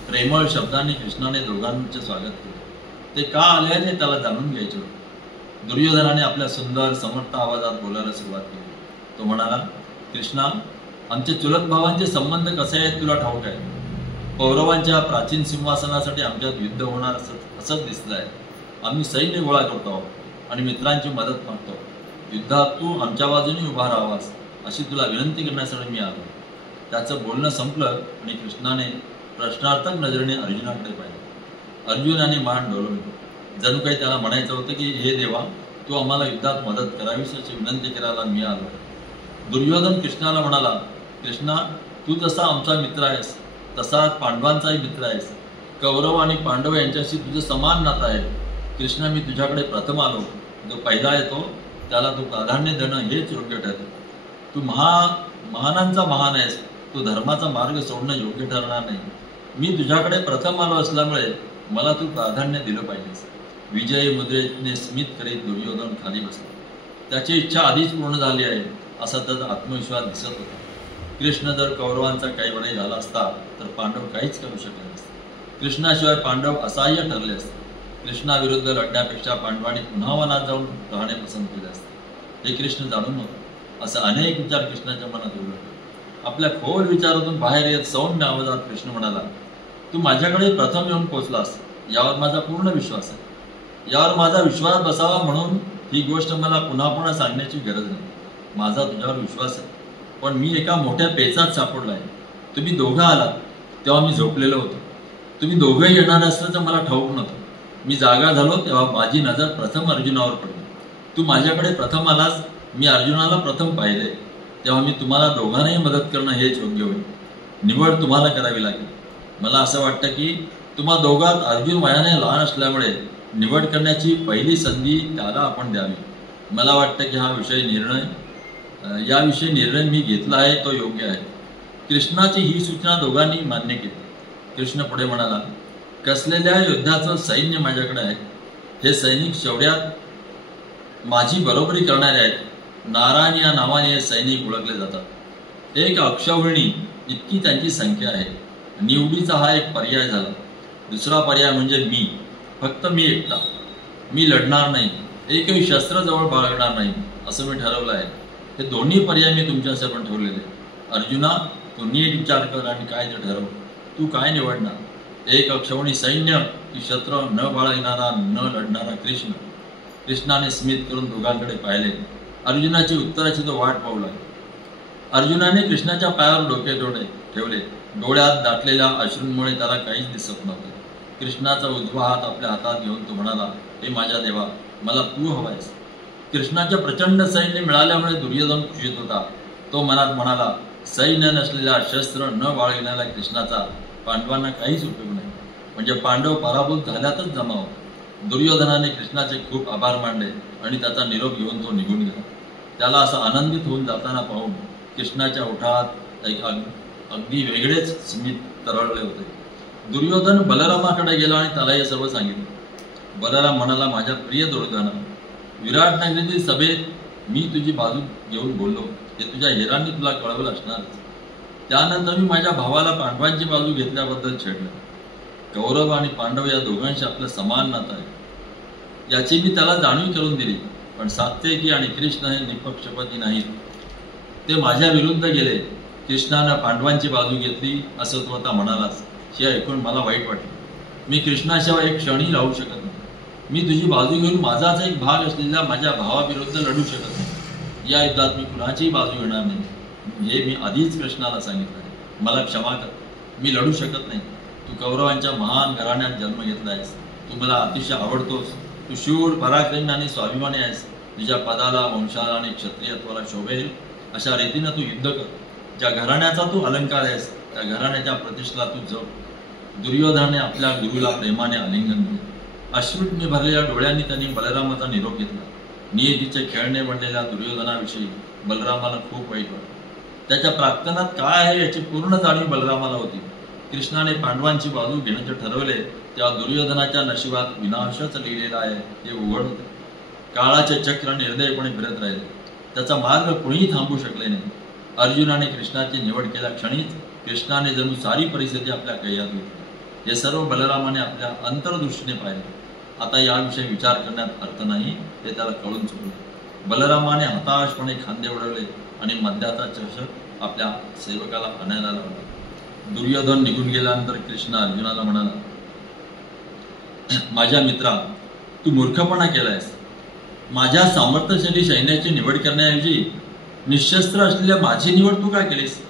प्रेमळ शब्दांनी कृष्णाने दोघांचे स्वागत केले. ते का आले हे त्याला जाणून घ्यायचे होते. दुर्योधनाने आपल्या सुंदर समर्थ आवाजात बोलायला सुरुवात केली. तो म्हणाला, कृष्णा, आमचे चुलत भावांचे संबंध कसे आहेत तुला ठाऊक आहे. कौरवांच्या प्राचीन सिंहासनासाठी आमच्यात युद्ध होणार असंच दिसलं आहे. आम्ही सैन्य गोळा करतो आहोत आणि मित्रांची मदत मागतो. युद्धात तू आमच्या बाजूने उभा राहावास अशी तुला विनंती करण्यासाठी मी आलो. त्याचं बोलणं संपलं आणि कृष्णाने प्रश्नार्थक नजरेने अर्जुनाकडे पाहिलं. अर्जुनाने मान डोलवली. जणू काही त्याला म्हणायचं होतं की हे देवा, तू आम्हाला युद्धात मदत करावीस अशी विनंती करायला मी आलो. दुर्योधन कृष्णाला म्हणाला, कृष्णा, तू जसा आमचा मित्र आहेस तसा पांडवांचाही मित्र आहेस. कौरव आणि पांडव यांच्याशी तुझं समान नातं आहे. कृष्णा, मी तुझ्याकडे प्रथम आलो. जो पहिला येतो त्याला तू प्राधान्य देणं हेच योग्य ठरतं. तू महानांचा महान आहेस. तू धर्माचा मार्ग सोडणं योग्य ठरणार नाही. मी तुझ्याकडे प्रथम आलो असल्यामुळे मला तू प्राधान्य दिलं पाहिजेस. विजयी मुद्रेने स्मित करीत दुर्योधन खाली बसला. त्याची इच्छा आधीच पूर्ण झाली आहे असा त्याचा आत्मविश्वास दिसत होता. कृष्ण जर कौरवांचा काही वलय झाला असता तर पांडव काहीच करू शकले नसते. कृष्णाशिवाय पांडव असहाय्य ठरले असते. कृष्णाविरुद्ध लढण्यापेक्षा पांडवांनी पुन्हा वनात जाऊन राहणे पसंत केले असते. हे कृष्ण जाणून नव्हते. असं अनेक विचार कृष्णाच्या मनात उलटले. आपल्या खोल विचारातून बाहेर येत सौम्य आवाजात कृष्ण म्हणाला, तू माझ्याकडे प्रथम येऊन पोचलास यावर माझा पूर्ण विश्वास आहे. यावर माझा विश्वास बसावा म्हणून ही गोष्ट मला पुन्हा पुन्हा सांगण्याची गरज नाही. माझा तुझ्यावर विश्वास आहे. पण मी एका मोठ्या पेचात सापडलो आहे. तुम्ही दोघं आलात तेव्हा मी झोपलेलो होतो. तुम्ही दोघंही येणार असल्याचं मला ठाऊक नव्हतं. मी जागा झालो तेव्हा माझी नजर प्रथम अर्जुनावर पडली. तू माझ्याकडे प्रथम आलास. मी अर्जुनाला प्रथम पाहिले. तेव्हा मी तुम्हाला दोघांनाही मदत करणं हेच योग्य होईल. निवड तुम्हाला करावी लागेल. मला असं वाटतं की तुम्हा दोघात अर्जुन वयाने लहान असल्यामुळे निवड करण्याची पहिली संधी त्याला आपण द्यावी. मला वाटतं की याविषयी निर्णय मी घेतला आहे तो योग्य आहे. कृष्णाची ही सूचना दोघांनी मान्य केली. कृष्ण पुढे म्हणाला, कसलेल्या युद्धाचं सैन्य माझ्याकडे आहे. हे सैनिक शौर्यात माझी बरोबरी करणारे आहेत. नारायण या नावाने हे सैनिक ओळखले जातात. एक अक्षौहिणी इतकी त्यांची संख्या आहे. निवडीचा हा एक पर्याय झाला. दुसरा पर्याय म्हणजे मी, फक्त मी एकटा. मी लढणार नाही, एकही शस्त्र जवळ बाळगणार नाही असं मी ठरवलं आहे. हे दोन्ही पर्याय मी तुमच्यासमोर ठेवलेले. अर्जुना, तू नीट विचार कर आणि काय ते ठरव. तू काय निवडणार? एक अक्षौहिणी सैन्य की शस्त्र न बाळगणारा न लढणारा कृष्ण? कृष्णाने स्मित करून दोघांकडे पाहिले. अर्जुनाची उत्तराची तो वाट पाहू लागला. अर्जुनाने कृष्णाच्या पायावर डोके ठेवले. डोळ्यात दाटलेल्या अश्रूंमुळे त्याला काहीच दिसत नव्हते. कृष्णाचा उजवा हात आपल्या हातात घेऊन तो म्हणाला, हे माझ्या देवा, मला तू हवायस. कृष्णाच्या प्रचंड सैन्य मिळाल्यामुळे दुर्योधन खुशीत होता. तो मनात म्हणाला, सैन्य नसलेल्या शस्त्र न बाळगणाऱ्या कृष्णाचा पांडवांना काहीच उपयोग नाही. म्हणजे पांडव पराभूत झाल्यातच जमाव. दुर्योधनाने कृष्णाचे खूप आभार मानले आणि त्याचा निरोप घेऊन तो निघून गेला. त्याला असं आनंदित होऊन जाताना पाहून कृष्णाच्या ओठात एक अगदी वेगळेच स्मित तरळले होते. दुर्योधन बलरामाकडे गेला आणि त्याला हे सर्व सांगितले. बलराम म्हणाला, माझ्या प्रिय दुर्योधना, विराट नगरीतील सभेत मी तुझी बाजू घेऊन बोललो हे तुझ्या हेरांनी तुला कळवलं असणारच. त्यानंतर मी माझ्या भावाला पांडवांची बाजू घेतल्याबद्दल छेडलं. कौरव आणि पांडव या दोघांशी आपलं समान नातं आहे याची मी त्याला जाणीव करून दिली. पण सात्यकी आणि कृष्ण हे निपक्षपाती नाहीत. ते माझ्या विरुद्ध गेले. कृष्णानं पांडवांची बाजू घेतली असं तू आता म्हणालास. हे ऐकून मला वाईट वाटलं. मी कृष्णाशिवाय एक क्षणी राहू शकत नाही. मी तुझी बाजू घेऊन माझाच एक भाग असलेल्या माझ्या भावाविरुद्ध लढू शकत नाही. या युद्धात मी कुणाचीही बाजू घेणार नाही हे मी आधीच कृष्णाला सांगितलं आहे. मला क्षमा कर, मी लढू शकत नाही. तू कौरवांच्या महान घराण्यात जन्म घेतला आहेस. तू मला अतिशय आवडतोस. तू शूर, पराक्रमी आणि स्वाभिमानी आहेस. तुझ्या पदाला, वंशाला आणि क्षत्रियत्वाला शोभेल अशा रीतीनं तू युद्ध कर. ज्या घराण्याचा तू अलंकार आहेस त्या घराण्याच्या प्रतिष्ठेला तू जप. दुर्योधनाने आपल्या गुरुला प्रेमाने आलिंगन दिले. अश्रूने भरलेल्या डोळ्यांनी त्यांनी बलरामाचा निरोप घेतला. नियतीचे खेळणे बनलेल्या दुर्योधनाविषयी बलरामाला खूप वाईट वाटलं. त्याच्या प्राक्तनात काय आहे याची पूर्ण जाणीव बलरामाला होती. कृष्णाने पांडवांची बाजू घेण्याचे ठरवले तेव्हा दुर्योधनाच्या नशिबात विनाशच लिहिलेला आहे हे उघड होते. काळाचे चक्र निर्दयपणे फिरत राहिले. त्याचा मार्ग कुणीही थांबू शकले नाही. अर्जुनाने कृष्णाची निवड केल्या क्षणीच कृष्णाने जणू सारी परिस्थिती आपल्या कैयात घेतली. हे सर्व बलरामाने आपल्या अंतर्दृष्टीने पाहिले. आता याविषयी विचार करण्यात अर्थ नाही हे त्याला कळून चुकले. बलरामाने हताशपणे खांदे उडवले आणि मद्याचा चषक आपल्या सेवकाला आणायला लावला. दुर्योधन निघून गेल्यानंतर कृष्ण अर्जुनाला म्हणाला, माझ्या मित्रा, तू मूर्खपणा केलायस. माझ्या सामर्थ्यशाली सैन्याची निवड करण्याऐवजी निशस्त्र असलेल्या माझी निवड तू काय केलीस?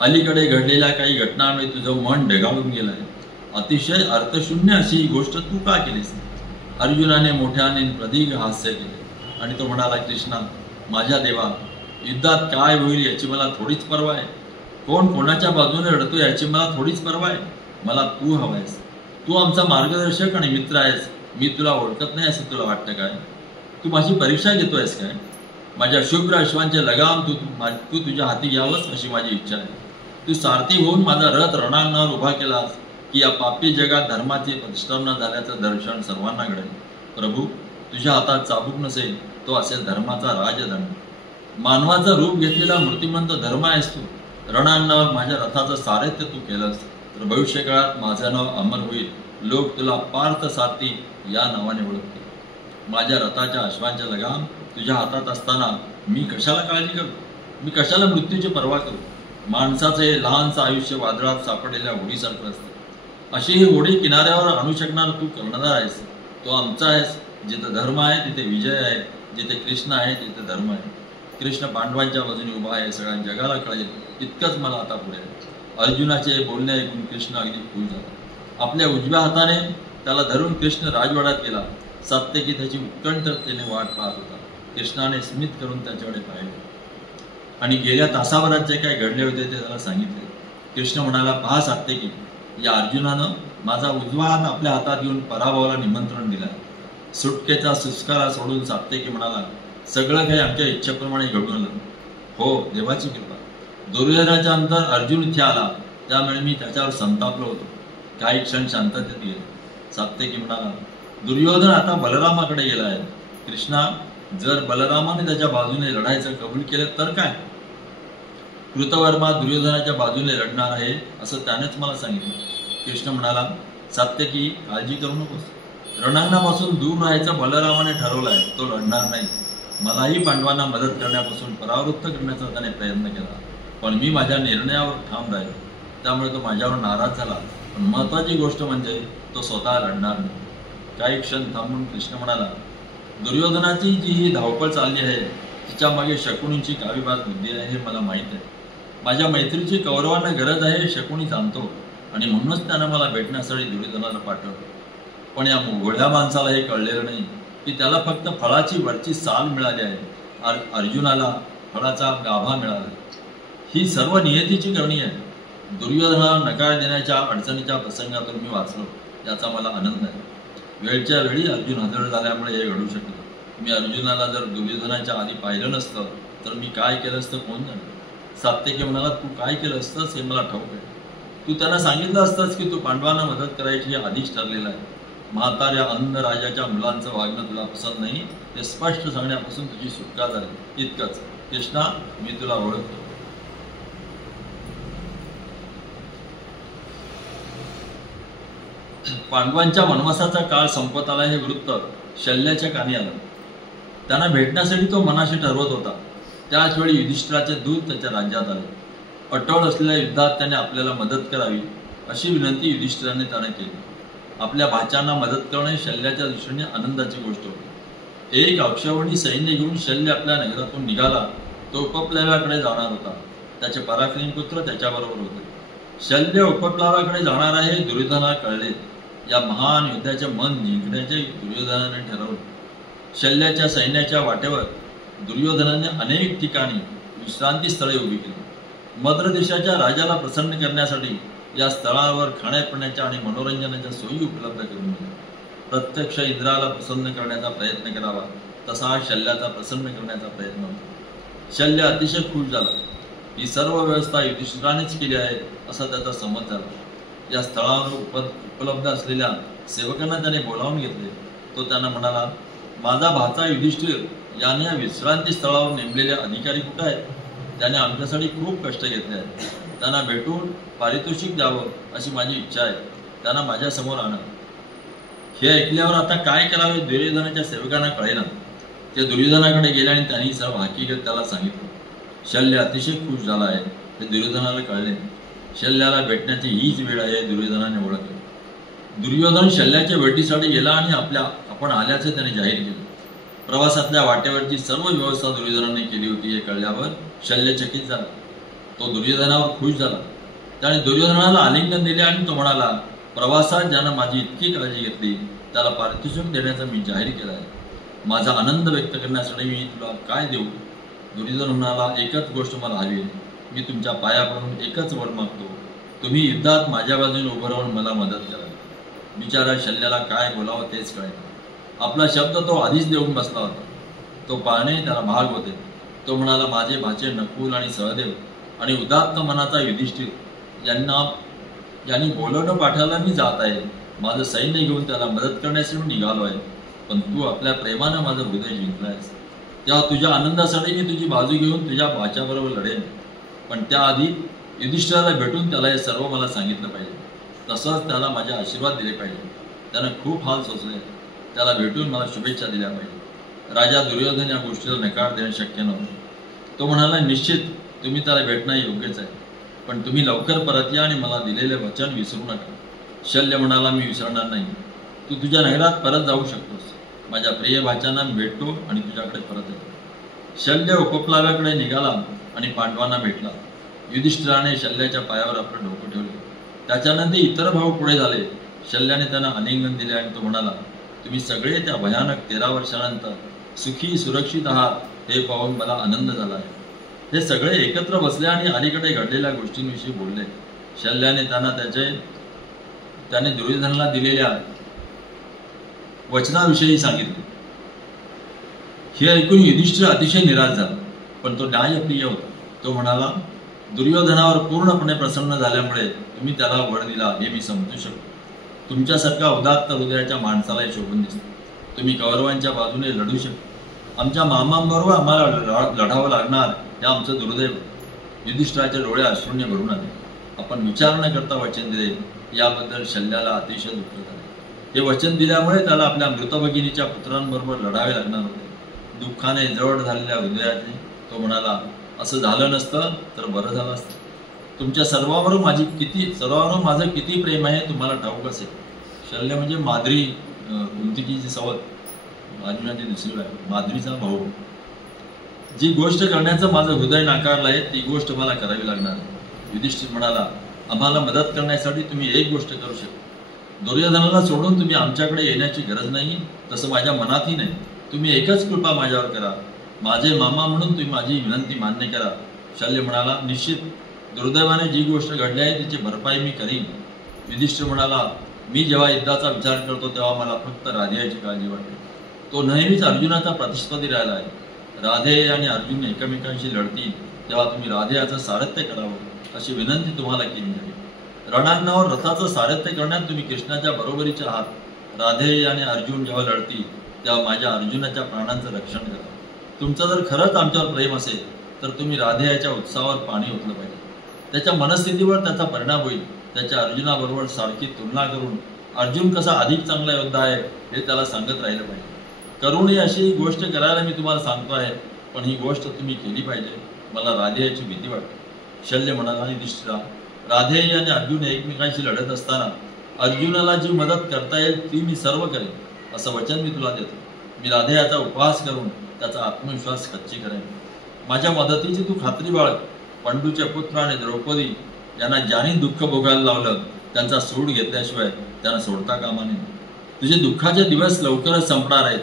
अलीकडे घडलेल्या काही घटनांमुळे तुझं मन ढगाळून गेलं आहे. अतिशय अर्थशून्य अशी ही गोष्ट तू का केलीस? अर्जुनाने मोठ्याने प्रदीर्घ हास्य केले आणि तो म्हणाला, कृष्णा, माझ्या देवा, युद्धात काय होईल याची मला थोडीच पर्वा आहे. कोण कोणाच्या बाजूने लढतो याची मला थोडीच पर्वा आहे. मला तू हवायस. तू आमचा मार्गदर्शक आणि मित्र आहेस. मी तुला ओळखत नाही असं तुला वाटतं काय? तू माझी परीक्षा घेतोयस काय? माझ्या शुभ्र अश्वांचे लगाम तू तुझ्या हाती घ्यावंस अशी माझी इच्छा आहे. तू सारथी होऊन माझा रथ रणांगणावर उभा केलास की या पापी जगात धर्माचे प्रतिष्ठापना झाल्याचं दर्शन सर्वांना घडेल. प्रभू, तुझ्या हातात चाबूक नसेल तो असेल धर्माचा राजदंड. मानवाचं रूप घेतलेला मूर्तिमंत धर्म आहेस तू. रणांगणावर माझ्या रथाचं सारथ्य तू केलंस तर भविष्यकाळात माझं नाव अमर होईल. लोक तुला पार्थ सारथी या नावाने ओळखतील. माझ्या रथाच्या अश्वांचे लगाम तुझ्या हातात असताना मी कशाला काळजी करू? मी कशाला मृत्यूची पर्वा करू? माणसाचं हे लहानचं आयुष्य वादळात सापडलेल्या होडीसारखं असतं. अशी ही होडी किनाऱ्यावर आणू शकणार तू कर्णधार आहेस. तो आमचा आहेस. जिथे धर्म आहे तिथे विजय आहे. जिथे कृष्ण आहे तिथे धर्म आहे. कृष्ण पांडवांच्या बाजूने उभा आहे सगळ्या जगाला कळेल इतकंच मला आता पुढे आहे. अर्जुनाचे बोलणे ऐकून कृष्ण अगदी खुश झाला. आपल्या उजव्या हाताने त्याला धरून कृष्ण राजवाड्यात गेला. सात्यकी त्याची उत्कंठतेने वाट पाहत होता. कृष्णाने स्मित करून त्याच्याकडे पाहिले आणि गेल्या तासाभरात जे काही घडले होते ते त्याला सांगितले. कृष्ण म्हणाला, पहा सात्यकी, या अर्जुनानं माझा उजवा हात आपल्या हातात घेऊन पराभवाला निमंत्रण दिलं. सुटकेचा सुस्कारा सोडून सात्यकी म्हणाला, सगळं काही आमच्या इच्छेप्रमाणे घडून आलं. हो, देवाची कृपा. दुर्योधनाच्या नंतर अर्जुन इथे आला त्यामुळे मी त्याच्यावर संतापलो होतो. काही क्षण शांततेत गेले. सात्यकी म्हणाला, दुर्योधन आता बलरामाकडे गेला आहे. कृष्णा, जर बलरामाने त्याच्या बाजूने लढायचं कबूल केलं तर काय? कृतवर्मा दुर्योधनाच्या बाजूने लढणार आहे असं त्यानेच मला सांगितलं. कृष्ण म्हणाला, सात्यकी, काळजी करू नकोस. रणांगणापासून दूर राहायचं बलरामाने ठरवलं आहे. तो लढणार नाही. मलाही पांडवांना मदत करण्यापासून परावृत्त करण्याचा त्याने प्रयत्न केला, पण मी माझ्या निर्णयावर ठाम राहिलो. त्यामुळे तो माझ्यावर नाराज झाला. पण महत्त्वाची गोष्ट म्हणजे तो स्वतः लढणार नाही. काही क्षण थांबून कृष्ण म्हणाला, दुर्योधनाची जी ही धावपळ चालली आहे तिच्या मागे शकुनीची काविबाज बुद्धी आहे हे मला माहीत आहे. माझ्या मैत्रीची कौरवांना गरज आहे हे शकुनी जाणतो आणि म्हणूनच त्यानं मला भेटण्यासाठी दुर्योधनाला पाठवलं. पण या घोड्या माणसाला हे कळलेलं नाही की त्याला फक्त फळाची वरची साल मिळाली आहे. अर्जुनाला फळाचा गाभा मिळाला. ही सर्व नियतीची करणी आहे. दुर्योधनाला नकार देण्याच्या अडचणीच्या प्रसंगातून मी वाचलो याचा मला आनंद आहे. वेळच्या वेळी अर्जुन हजर झाल्यामुळे हे घडू शकलं. मी अर्जुनाला जर दुर्योधनाच्या आधी पाहिलं नसतं तर मी काय केलं असतं कोण जाणे. सात्यकी म्हणाला, तू काय केलं असतंस हे मला ठाऊक आहे. तू त्यांना सांगितलं असतंस की तू पांडवांना मदत करायची हे आधीच ठरलेलं आहे. म्हाताऱ्या अंध राजाच्या मुलांचं वागणं तुला पसंत नाही हे स्पष्ट सांगण्यापासून तुझी सुटका झाली. इतकंच. कृष्णा, मी तुला ओळखतो. पांडवांच्या वनवासाचा काळ संपत आला हे वृत्त शल्याच्या कानी आलं. त्यांना भेटण्यासाठी तो मनाशी ठरवत होता. त्याच वेळी युधिष्ठिराचे दूत त्याच्या राज्यात आले. अटळ असलेल्या युद्धात त्याने आपल्याला मदत करावी अशी विनंती युधिष्ठिराने त्याने केली. आपल्या भाच्यांना मदत करणे शल्याच्या दृष्टीने आनंदाची गोष्ट होती. एक अक्षौहिणी सैन्य घेऊन शल्य आपल्या नगरातून निघाला. तो उपप्लव्याकडे जाणार होता. त्याचे पराक्रमी पुत्र त्याच्याबरोबर होते. शल्य उपप्लवाकडे जाणार आहे दुर्योधनाला कळले. या महान युद्धाचे मन जिंकण्याचे दुर्योधनाने ठरवले. शल्याच्या सैन्याच्या वाटेवर दुर्योधनाने अनेक ठिकाणी विश्रांती स्थळे उभी केली. मद्र देशाच्या राजाला प्रसन्न करण्यासाठी या स्थळावर खाण्यापिण्याच्या आणि मनोरंजनाच्या सोयी उपलब्ध करून दिल्या. प्रत्यक्ष इंद्राला प्रसन्न करण्याचा प्रयत्न करावा तसा हा शल्याचा प्रसन्न करण्याचा प्रयत्न होता. शल्य अतिशय खुश झाला. ही सर्व व्यवस्था युधिष्ठिरानेच केली आहे असा त्याचा समज झाला. या स्थळावर उपलब्ध असलेल्या सेवकांना त्याने बोलावून घेतले. तो त्यांना म्हणाला, माझा भाचा युधिष्ठिर याने या विश्रांती स्थळावर नेमलेले अधिकारी कुठे आहेत? त्याने आमच्यासाठी खूप कष्ट घेतले आहेत. त्यांना भेटून पारितोषिक द्यावं अशी माझी इच्छा आहे. त्यांना माझ्यासमोर आणा. हे ऐकल्यावर आता काय करावे दुर्योधनाच्या सेवकांना कळेना. ते दुर्योधनाकडे गेले आणि त्यांनी सर्व हकीकत त्याला सांगितलं. शल्य अतिशय खुश झाला आहे हे दुर्योधनाला कळले. शल्याला भेटण्याची हीच वेळ आहे दुर्योधनाने ओळखले. दुर्योधन शल्याच्या भेटीसाठी गेला आणि आपण आल्याचे त्याने जाहीर केले. प्रवासातल्या वाटेवरची सर्व व्यवस्था दुर्योधनाने केली होती हे कळल्यावर शल्य चकित झाला. तो दुर्योधनावर खुश झाला. त्याने दुर्योधनाला आलिंगन दिले आणि तो म्हणाला, प्रवासात ज्यानं माझी इतकी काळजी घेतली त्याला पारितोषिक देण्याचा मी जाहीर केला आहे. माझा आनंद व्यक्त करण्यासाठी मी तुला काय देऊ? दुर्योधन म्हणाला, एकच गोष्ट मला हवी आहे. मी तुमच्या पाया पडून एकच वर मागतो. तुम्ही युद्धात माझ्या बाजूने उभं राहून मला मदत करा. बिचारा शल्याला काय बोलावं तेच कळेना. आपला शब्द तो आधीच देऊन बसला होता. तो पाळणे त्याला भाग होते. तो म्हणाला, माझे भाचे नकुल आणि सहदेव आणि उदात्त मनाचा युधिष्ठिर यांनी बोलवणं पाठवायला मी जात आहे. माझं सैन्य घेऊन त्याला मदत करण्यासाठी निघालो आहे. पण तू आपल्या प्रेमानं माझं हृदय जिंकलायस. तेव्हा तुझ्या आनंदासाठी मी तुझी बाजू घेऊन तुझ्या भाच्याबरोबर लढेन. पण त्याआधी युधिष्ठिराला भेटून त्याला हे सर्व मला सांगितलं पाहिजे. तसंच त्याला माझे आशीर्वाद दिले पाहिजे. त्यानं खूप हाल सोसले. त्याला भेटून मला शुभेच्छा दिल्या पाहिजे. राजा दुर्योधन या गोष्टीला नकार देणं शक्य नव्हतं. तो म्हणाला, निश्चित तुम्ही त्याला भेटणं योग्यच आहे. पण तुम्ही लवकर परत या आणि मला दिलेले वचन विसरू नका. शल्य म्हणाला, मी विसरणार नाही. तू तुझ्या नगरात परत जाऊ शकतोस. माझ्या प्रिय भाच्यांना भेटतो आणि तुझ्याकडे परत येतो. शल्य उपप्लव्याकडे निघाला आणि पांडवांना भेटला. युधिष्ठिराने शल्याच्या पायावर आपलं डोकं ठेवले. त्याच्यानंतर इतर भाऊ पुढे झाले. शल्याने त्यांना आलिंगन दिले आणि तो म्हणाला, तुम्ही सगळे त्या भयानक 13 वर्षानंतर सुखी सुरक्षित आहात हे पाहून मला आनंद झाला आहे. हे सगळे एकत्र बसले आणि अलीकडे घडलेल्या गोष्टींविषयी बोलले. शल्याने त्याने दुर्योधनाला दिलेल्या वचनाविषयी सांगितले. हे ऐकून युधिष्ठिर अतिशय निराश झाला. पण तो न्यायप्रिय होता. तो म्हणाला, दुर्योधनावर पूर्णपणे प्रसन्न झाल्यामुळे तुम्ही त्याला वड दिला हे मी समजू शकतो. तुमच्यासारखा उदात्त हृदयाच्या माणसालाही शोभून दिसतो. तुम्ही कौरवांच्या बाजूने लढू शकता. आमच्या मामांबरोबर आम्हाला लढावं लागणार हे आमचं दुर्दैव. युधिष्ठिराचे डोळे अश्रूने भरून आले. आपण विचार न करता वचन दिले याबद्दल शल्याला अतिशय दुःख झाले. हे वचन दिल्यामुळे त्याला आपल्या मृत भगिनीच्या पुत्रांबरोबर लढावे लागणार होते. दुःखाने जवळ झालेल्या हृदयाने तो म्हणाला, असं झालं नसतं तर बरं झालं असतं. तुमच्या सर्वांवर माझं किती प्रेम आहे तुम्हाला ठाऊक असेल. शल्य म्हणजे माद्री, कुंतीची सवत अर्जुनाची दुसरी आहे, माद्रीचा भाऊ. जी गोष्ट करण्याचं माझं हृदय नाकारलं आहे ती गोष्ट मला करावी लागणार. युधिष्ठिर म्हणाला, आम्हाला मदत करण्यासाठी तुम्ही एक गोष्ट करू शकता. दुर्योधनाला सोडून तुम्ही आमच्याकडे येण्याची गरज नाही, तसं माझ्या मनातही नाही. तुम्ही एकच कृपा माझ्यावर करा. माझे मामा म्हणून तुम्ही माझी विनंती मान्य करा. शल्य म्हणाला, निश्चित. दुर्दैवाने जी गोष्ट घडली आहे तिची भरपाई मी करीन. युधिष्ठिर म्हणाला, मी जेव्हा युद्धाचा विचार करतो तेव्हा मला फक्त राधेयाची काळजी वाटते. तो नेहमीच अर्जुनाचा प्रतिस्पर्धी राहिला आहे. राधे आणि अर्जुन एकमेकांशी लढतील तेव्हा तुम्ही राधेयाचं सारथ्य करावं अशी विनंती तुम्हाला केली आहे. रणांगणावर रथाचं सारथ्य करण्यात तुम्ही कृष्णाच्या बरोबरीचे आहात. राधे आणि अर्जुन जेव्हा लढतील तेव्हा माझ्या अर्जुनाच्या प्राणांचं रक्षण करा. तुमचं जर खरंच आमच्यावर प्रेम असेल तर तुम्ही राधेयाच्या उत्साहावर पाणी ओतलं पाहिजे. त्याच्या मनस्थितीवर त्याचा परिणाम होईल. त्याच्या अर्जुनाबरोबर सारखी तुलना करून अर्जुन कसा अधिक चांगला योद्धा आहे हे त्याला सांगत राहिलं पाहिजे. करुणी अशी गोष्ट करायला मी तुम्हाला सांगतो आहे, पण ही गोष्ट तुम्ही केली पाहिजे. मला राधेयाची भीती वाटते. शल्य म्हणाला, युधिष्ठिरा, राधेय आणि अर्जुन एकमेकांशी लढत असताना अर्जुनाला जी मदत करता येईल ती मी सर्व करेन, असं वचन मी तुला देतो. मी राधेयाचा उपवास करून त्याचा आत्मविश्वास खच्ची करेन. माझ्या मदतीची तू खात्री बाळग. पंडूचे पुत्र आणि द्रौपदी यांना ज्याने दुःख भोगायला लावलं त्यांचा सूड घेतल्याशिवाय त्यांना सोडता कामा नये. तुझे दुःखाचे दिवस लवकरच संपणार आहेत.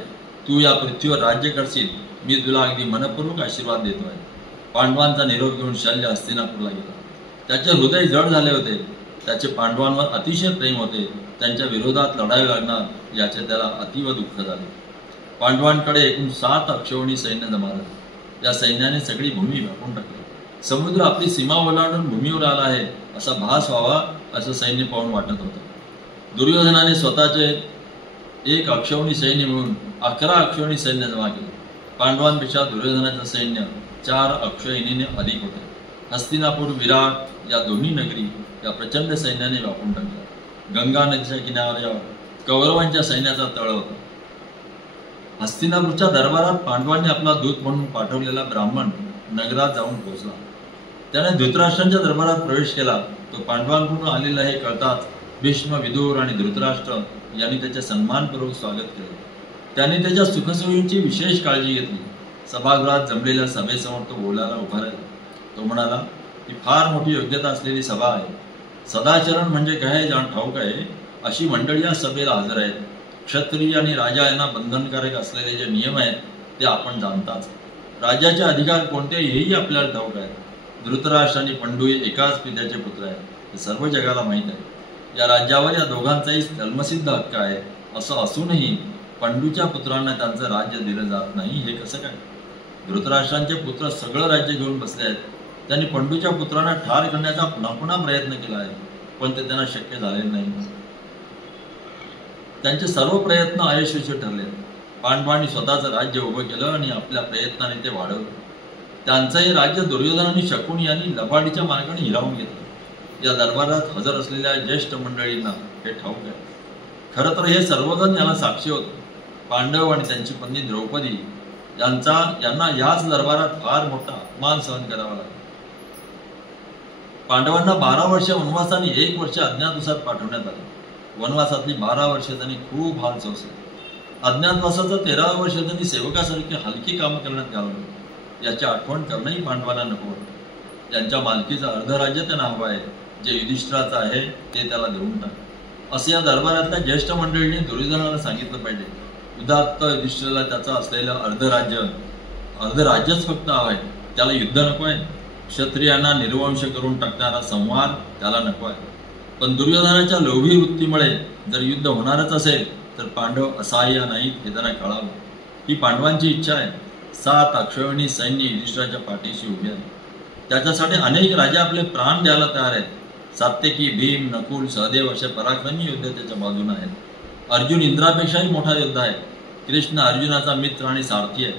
तू या पृथ्वीवर राज्य करशील. मी तुला अगदी मनपूर्वक आशीर्वाद देतो आहे. पांडवांचा निरोप घेऊन शल्य हस्तिनापूरला गेला. त्याचे हृदय जड झाले होते. त्याचे पांडवांवर अतिशय प्रेम होते. त्यांच्या विरोधात लढावी लागणार याचे त्याला अतीव दुःख झाले. पांडवांकडे एकूण 7 अक्षौहिणी सैन्य जमा झाले. या सैन्याने सगळी भूमी व्यापून टाकली. समुद्र आपली सीमा ओलांडून भूमीवर आला आहे असा भास व्हावा असं सैन्य पाहून वाटत होतं. दुर्योधनाने स्वतःचे 1 अक्षौहिणी सैन्य मिळून 11 अक्षौहिणी सैन्य जमा केले. पांडवांपेक्षा दुर्योधनाचं सैन्य 4 अक्षौहिणीने अधिक होते. हस्तिनापूर, विराट या दोन्ही नगरी या प्रचंड सैन्याने व्यापून टाकल्या. गंगा नदीच्या किनाऱ्यावर कौरवांच्या सैन्याचा तळ होता. हस्तिनापूरच्या दरबारात पांडवांनी आपला दूत म्हणून पाठवलेला ब्राह्मण नगरात जाऊन पोहोचला. त्याने धृतराष्ट्रांच्या दरबारात प्रवेश केला. तो पांडवांकडून आलेला हे कळताच भीष्म, विदुर आणि धृतराष्ट्र यांनी त्याचे सन्मानपूर्वक स्वागत केले. त्यांनी त्याच्या सुखसोयींची विशेष काळजी घेतली. सभागृहात जमलेल्या सभेसमोर तो बोलायला उभा राहिला. तो म्हणाला, ही फार मोठी योग्यता असलेली सभा आहे. सदाचरण म्हणजे काय जाण ठाऊक आहे. अशी मंडळी या सभेला हजर आहेत. क्षत्रिय आणि राजा यांना बंधनकारक असलेले जे नियम आहेत ते आपण जाणताच. राजाचे अधिकार कोणते हेही आपल्याला ठाऊक आहे. धृतराष्ट्र आणि पंडू हे एकाच पित्याचे पुत्र आहेत हे सर्व जगाला माहीत आहे. या राज्यावर या दोघांचाही जन्मसिद्ध हक्क आहे. असं असूनही पंडूच्या पुत्रांना त्यांचं राज्य दिलं जात नाही हे कसं काय? धृतराष्ट्रांचे पुत्र सगळं राज्य घेऊन बसले आहेत. त्यांनी पंडूच्या पुत्रांना ठार करण्याचा पुन्हा पुन्हा प्रयत्न केला आहे, पण ते त्यांना शक्य झालेले नाही. त्यांचे सर्व प्रयत्न अयशस्वी ठरले. पांडवांनी स्वतःचं राज्य उभं केलं आणि आपल्या प्रयत्नाने ते वाढवलं. त्यांचंही राज्य दुर्योधनाने शकुनी यांनी लबाडीच्या मार्गाने हिरावून घेतलं. या दरबारात हजर असलेल्या ज्येष्ठ मंडळींना हे ठाऊक आहे. खरं तर हे सर्वजण याला साक्षी होते. पांडव आणि त्यांची पत्नी द्रौपदी यांना याच दरबारात फार मोठा अपमान सहन करावा लागला. पांडवांना 12 वर्ष वनवासाने 1 वर्ष अज्ञातवासात पाठवण्यात आले. वनवासातली 12 वर्ष त्यांनी खूप हाल सोसले. अज्ञातवासाचं 13 वर्ष त्यांनी सेवकासारखी हलकी कामं करण्यात घालवली. याची आठवण करणंही पांडवांना नको होतं. त्यांच्या मालकीचं अर्धराज्य त्यांना हवं आहे. जे युधिष्ठिराचं आहे ते त्याला देऊन टाक असं या दरबारातल्या ज्येष्ठ मंडळीने दुर्योधनाला सांगितलं पाहिजे. उदात्त युधिष्ठिराला त्याचं असलेलं अर्धराज्यच फक्त हवं आहे. त्याला युद्ध नको आहे. क्षत्रियांना निर्वंश करून टाकणारा संहार त्याला नको आहे. पण दुर्योधनाच्या लोभी वृत्तीमुळे जर युद्ध होणारच असेल तर पांडव असहाय्य नाहीत हे त्यांना कळावं. ही पांडवांची इच्छा आहे. 7 अक्षौहिणी सैन्य युधिष्ठिराच्या पाठीशी उभी आहे. त्याच्यासाठी अनेक राजे आपले प्राण द्यायला तयार आहेत. सात्यकी, भीम, नकुल, सहदेव असे पराक्रमी योद्धे त्याच्या बाजूने आहेत. अर्जुन इंद्रापेक्षाही मोठा योद्धा आहे. कृष्ण अर्जुनाचा मित्र आणि सारथी आहे.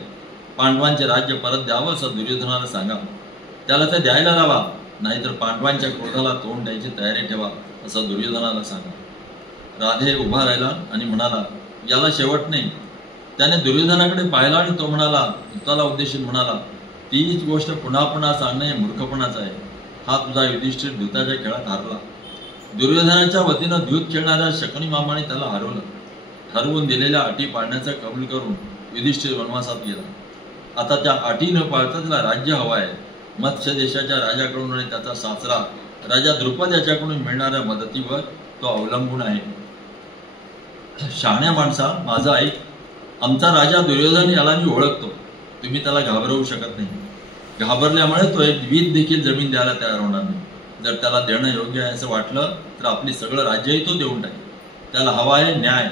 पांडवांचे राज्य परत द्यावं असं दुर्योधनाला सांगा. त्याला ते द्यायला लावा, नाहीतर पांडवांच्या क्रोधाला तोंड द्यायची तयारी ठेवा असं दुर्योधनाला सांगा. राधे उभा राहिला आणि म्हणाला, याला शेवट नाही. त्याने दुर्योधनाकडे पाहिला आणि तो म्हणाला, युद्धाला उद्देशून म्हणाला, तीच गोष्ट पुन्हा पुन्हा सांगणं हे मूर्खपणाचं आहे. हा तुझा युधिष्ठिर द्यूताच्या खेळात हारला. दुर्योधनाच्या वतीनं द्यूत खेळणाऱ्या शकुनी मामाने त्याला हरवलं. ठरवून दिलेल्या अटी पाळण्याचा कबूल करून युधिष्ठिर वनवासात गेला. आता त्या अटी न पाळता त्याला राज्य हवं आहे. मत्स्य देशाच्या राजाकडून आणि त्याचा सासरा राजा द्रुपद याच्याकडून मिळणाऱ्या मदतीवर तो अवलंबून आहे. शहाण्या माणसा, माझं ऐक. आमचा राजा दुर्योधन याला मी ओळखतो. तुम्ही त्याला घाबरवू शकत नाही. घाबरल्यामुळे तो एक वीज देखील जमीन द्यायला तयार होणार नाही. जर त्याला देणं योग्य आहे असं वाटलं तर आपली सगळं राज्यही तो देऊन टाकेल. त्याला हवा आहे न्याय.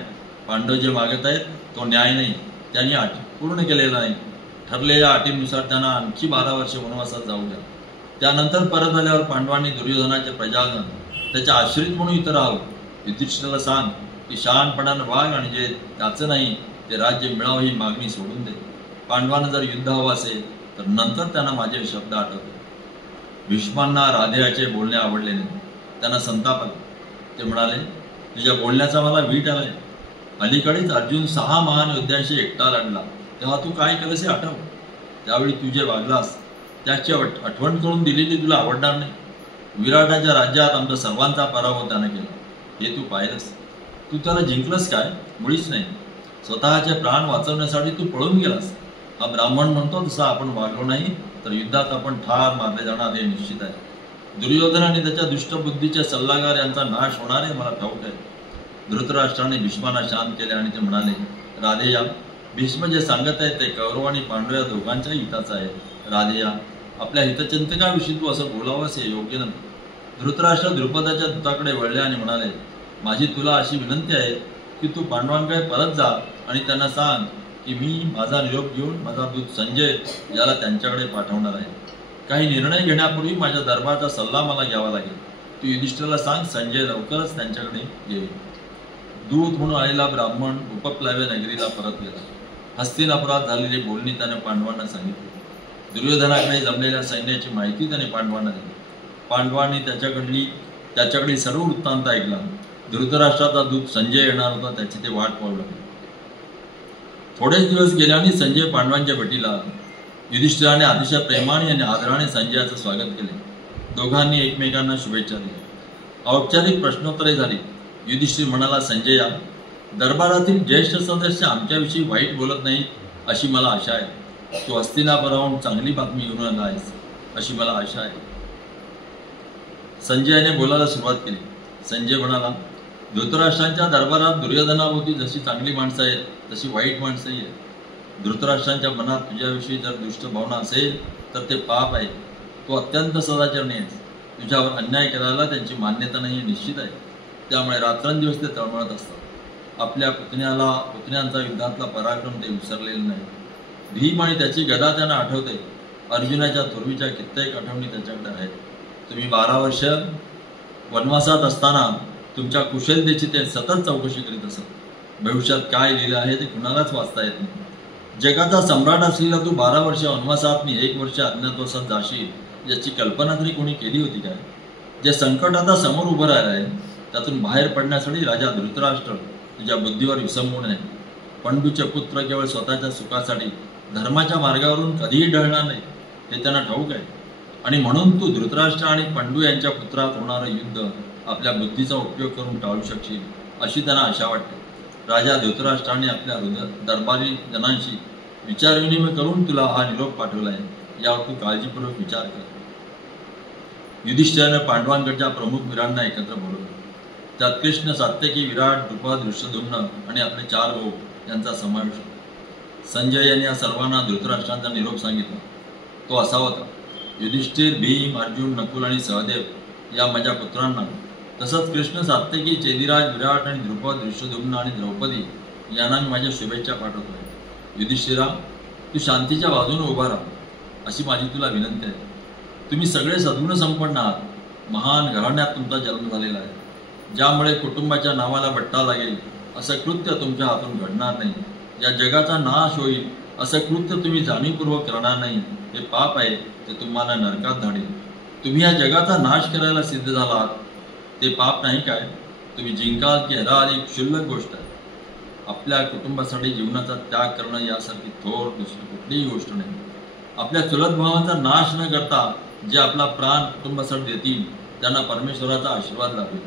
पांडव जे मागत आहेत तो न्याय नाही. त्यांनी अटी पूर्ण केलेला नाही. ठरलेल्या अटीनुसार त्यांना आणखी 12 वर्ष वनवासात जाऊ द्या. त्यानंतर परत आल्यावर पांडवांनी दुर्योधनाचे प्रजागण त्याच्या आश्रित म्हणून इतर राहावं. युधिष्ठिराला सांग की शहाणपणानं वाघ आणि जे त्याचं नाही ते राज्य मिळावं ही मागणी सोडून दे. पांडवांना जर युद्ध हवं असेल तर नंतर त्यांना माझे शब्द आठवते. भीष्मांना राधेयाचे बोलणे आवडले नाही. त्यांना संताप आला. ते म्हणाले, तुझ्या बोलण्याचा मला वीट आलाय. अलीकडेच अर्जुन 6 महान योद्ध्यांशी एकटा लढला तेव्हा तू काय केलंस हे आठव. त्यावेळी तू जे वागलास त्याची आठवण करून दिलेली तुला आवडणार नाही. विराटाच्या राज्यात आमच्या सर्वांचा पराभव त्यानं केला. हे तू पाहिलंस. तू त्याला जिंकलंस काय? मुळीच नाही. स्वतःचे प्राण वाचवण्यासाठी तू पळून गेलास. हा ब्राह्मण म्हणतो तसा आपण वागलो नाही तर युद्धात आपण ठार मारले जाणार हे निश्चित आहे. दुर्योधन आणि त्याच्या दुष्टबुद्धीचे सल्लागार यांचा नाश होणार आहे मला ठाऊक आहे. धृतराष्ट्राने भीष्माला शांत केले आणि ते म्हणाले, राधेया, भीष्म जे सांगत आहेत ते कौरव आणि पांडव या दोघांच्याही हिताचं आहे. राधेया, आपल्या हितचिंतकाविषयी तू असं बोलावंस हे योग्य नव्हतं. धृतराष्ट्र द्रुपदाच्या दूताकडे वळले आणि म्हणाले, माझी तुला अशी विनंती आहे की तू पांडवांकडे परत जा आणि त्यांना सांग की मी माझा निरोप घेऊन माझा दूत संजय याला त्यांच्याकडे पाठवणार आहे. काही निर्णय घेण्यापूर्वी माझ्या दरबारचा सल्ला मला घ्यावा लागेल. तू युधिष्ठिराला सांग संजय लवकरच त्यांच्याकडे येईल. दूत म्हणून आलेला ब्राह्मण उपप्लाव्य नगरीला परत गेला. हस्तिनापुरात झालेली बोलणी त्याने पांडवांना सांगितली. दुर्योधनाकडे जमलेल्या सैन्याची माहिती त्याने पांडवांना दिली. पांडवांनी त्याच्याकडील सर्व वृत्तांत ऐकला. धृतराष्ट्राचा दूत संजय येणार होता त्याची ते वाट पाहू लागले. थोडेच दिवस गेल्याने संजय पांडवांच्या भेटीला आला. युधिष्ठिराने अतिशय प्रेमाने आणि आदराने संजयाचं स्वागत केले. दोघांनी एकमेकांना शुभेच्छा दिल्या. औपचारिक प्रश्नोत्तरे झाली. युधिष्ठिर म्हणाला, संजया, दरबारातील ज्येष्ठ सदस्य आमच्याविषयी वाईट बोलत नाही अशी मला आशा आहे. तू हस्तिनापुराहून चांगली बातमी घेऊन आला आहेस अशी मला आशा आहे. संजयाने बोलायला सुरुवात केली. संजय म्हणाला, धृतराष्ट्रांच्या दरबारात दुर्योधनाभोवती जशी चांगली माणसं आहेत तशी वाईट माणसंही आहेत. धृतराष्ट्रांच्या मनात तुझ्याविषयी जर दुष्ट भावना असेल तर ते पाप आहे. तू अत्यंत सदाचरणी आहेस. तुझ्यावर अन्याय करायला त्यांची मान्यता नाही हे निश्चित आहे. त्यामुळे रात्रंदिवस ते तळमळत असतात. आपल्या पुतण्यांचा युद्धातला पराक्रम ते विसरलेले नाही. भीम आणि त्याची गदा त्यांना आठवते. अर्जुनाच्या थोरवीच्या कित्येक आठवणी त्याच्याकडे आहेत. तुम्ही 12 वर्ष वनवासात असताना तुमच्या कुशलतेची ते सतत चौकशी करीत असत. भविष्यात काय लिहिलं आहे ते कुणालाच वाचता येत नाही. जगाचा सम्राट असलेला तू 12 वर्ष वनवासात मी 1 वर्ष अज्ञातवासात जाशील याची कल्पना तरी कोणी केली होती काय? जे संकट आता समोर उभं राहिलं आहे त्यातून बाहेर पडण्यासाठी राजा धृतराष्ट्र तुझ्या बुद्धीवर विसंबून आहे. पंडूचे पुत्र केवळ स्वतःच्या सुखासाठी धर्माच्या मार्गावरून कधीही ढळणार नाही हे त्यांना ठाऊक आहे. आणि म्हणून तू धृतराष्ट्र आणि पंडू यांच्या पुत्रात होणारं युद्ध आपल्या बुद्धीचा उपयोग करून टाळू शकशील अशी त्यांना आशा वाटते. राजा धृतराष्ट्राने आपल्या दरबारी जनांशी विचारविनिमय करून तुला हा निरोप पाठवला आहे. यावर तू काळजीपूर्वक विचार कर. युधिष्ठिराने पांडवांकडच्या प्रमुख वीरांना एकत्र बोलवले. त्यात कृष्ण, सात्यकी, विराट, द्रुपद, धृष्टद्युम्न आणि आपले 4 भाऊ यांचा समावेश होता. संजय यांनी या सर्वांना धृतराष्ट्रांचा निरोप सांगितला. तो असा होता, युधिष्ठिर, भीम, अर्जुन, नकुल आणि सहदेव या माझ्या पुत्रांना, तसंच कृष्ण, सात्यकी, चेदिराज, विराट आणि द्रुपद, धृष्टद्युम्न आणि द्रौपदी यांना मी माझ्या शुभेच्छा पाठवतो आहे. युधिष्ठिरा, तू शांतीच्या बाजूने उभा राहा अशी माझी तुला विनंती आहे. तुम्ही सगळे सद्गुण संपन्न आहात. महान घराण्यात तुमचा जन्म झालेला आहे. ज्यामुळे कुटुंबाच्या नावाला बट्टा लागेल असं कृत्य तुमच्या हातून घडणार नाही. या जगाचा नाश होईल असं कृत्य तुम्ही जाणीवपूर्वक करणार नाही. हे पाप आहे, ते तुम्हाला नरकात धाडेल. तुम्ही या जगाचा नाश करायला सिद्ध झालात, ते पाप नाही काय? तुम्ही जिंकाल की हराल ही क्षुल्लक गोष्ट आहे. आपल्या कुटुंबासाठी जीवनाचा त्याग करणं यासारखी थोर दुसरी कुठलीही गोष्ट नाही. आपल्या चुलत भावांचा नाश न करता जे आपला प्राण कुटुंबासाठी देतील त्यांना परमेश्वराचा आशीर्वाद लाभेल.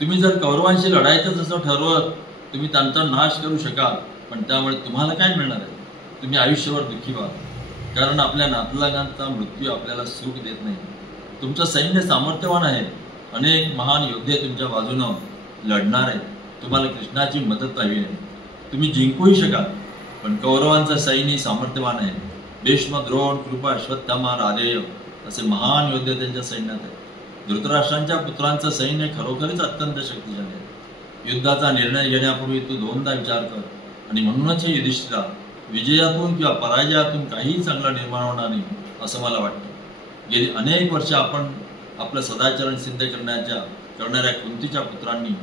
तुम्ही जर कौरवांशी लढायचं जसं ठरवत तुम्ही त्यांचा नाश करू शकाल, पण त्यामुळे तुम्हाला काय मिळणार आहे? तुम्ही आयुष्यभर दुःखी व्हाल. कारण आपल्या नातलगांचा मृत्यू आपल्याला सुख देत नाही. तुमचं सैन्य सामर्थ्यवान आहे. अनेक महान योद्धे तुमच्या बाजूनं लढणार आहेत. तुम्हाला कृष्णाची मदत हवी आहे. तुम्ही जिंकूही शकाल, पण कौरवांचं सैन्य सामर्थ्यवान आहे. भीष्म, द्रोण, कृप, अश्वत्थामा, राधेय असे महान योद्धे त्यांच्या सैन्यात आहेत. धृतराष्ट्रांच्या पुत्रांचं सैन्य खरोखरीच अत्यंत शक्तिशाली आहे. युद्धाचा निर्णय घेण्यापूर्वी तू 2दा विचार कर. आणि म्हणूनच हे युधिष्ठिरा, विजयातून किंवा पराजयातून काहीही चांगलं निर्माण होणार नाही असं मला वाटतं. गेली अनेक वर्ष आपण आपलं सदाचरण सिद्ध करणाऱ्या कुंतीच्या पुत्रांनी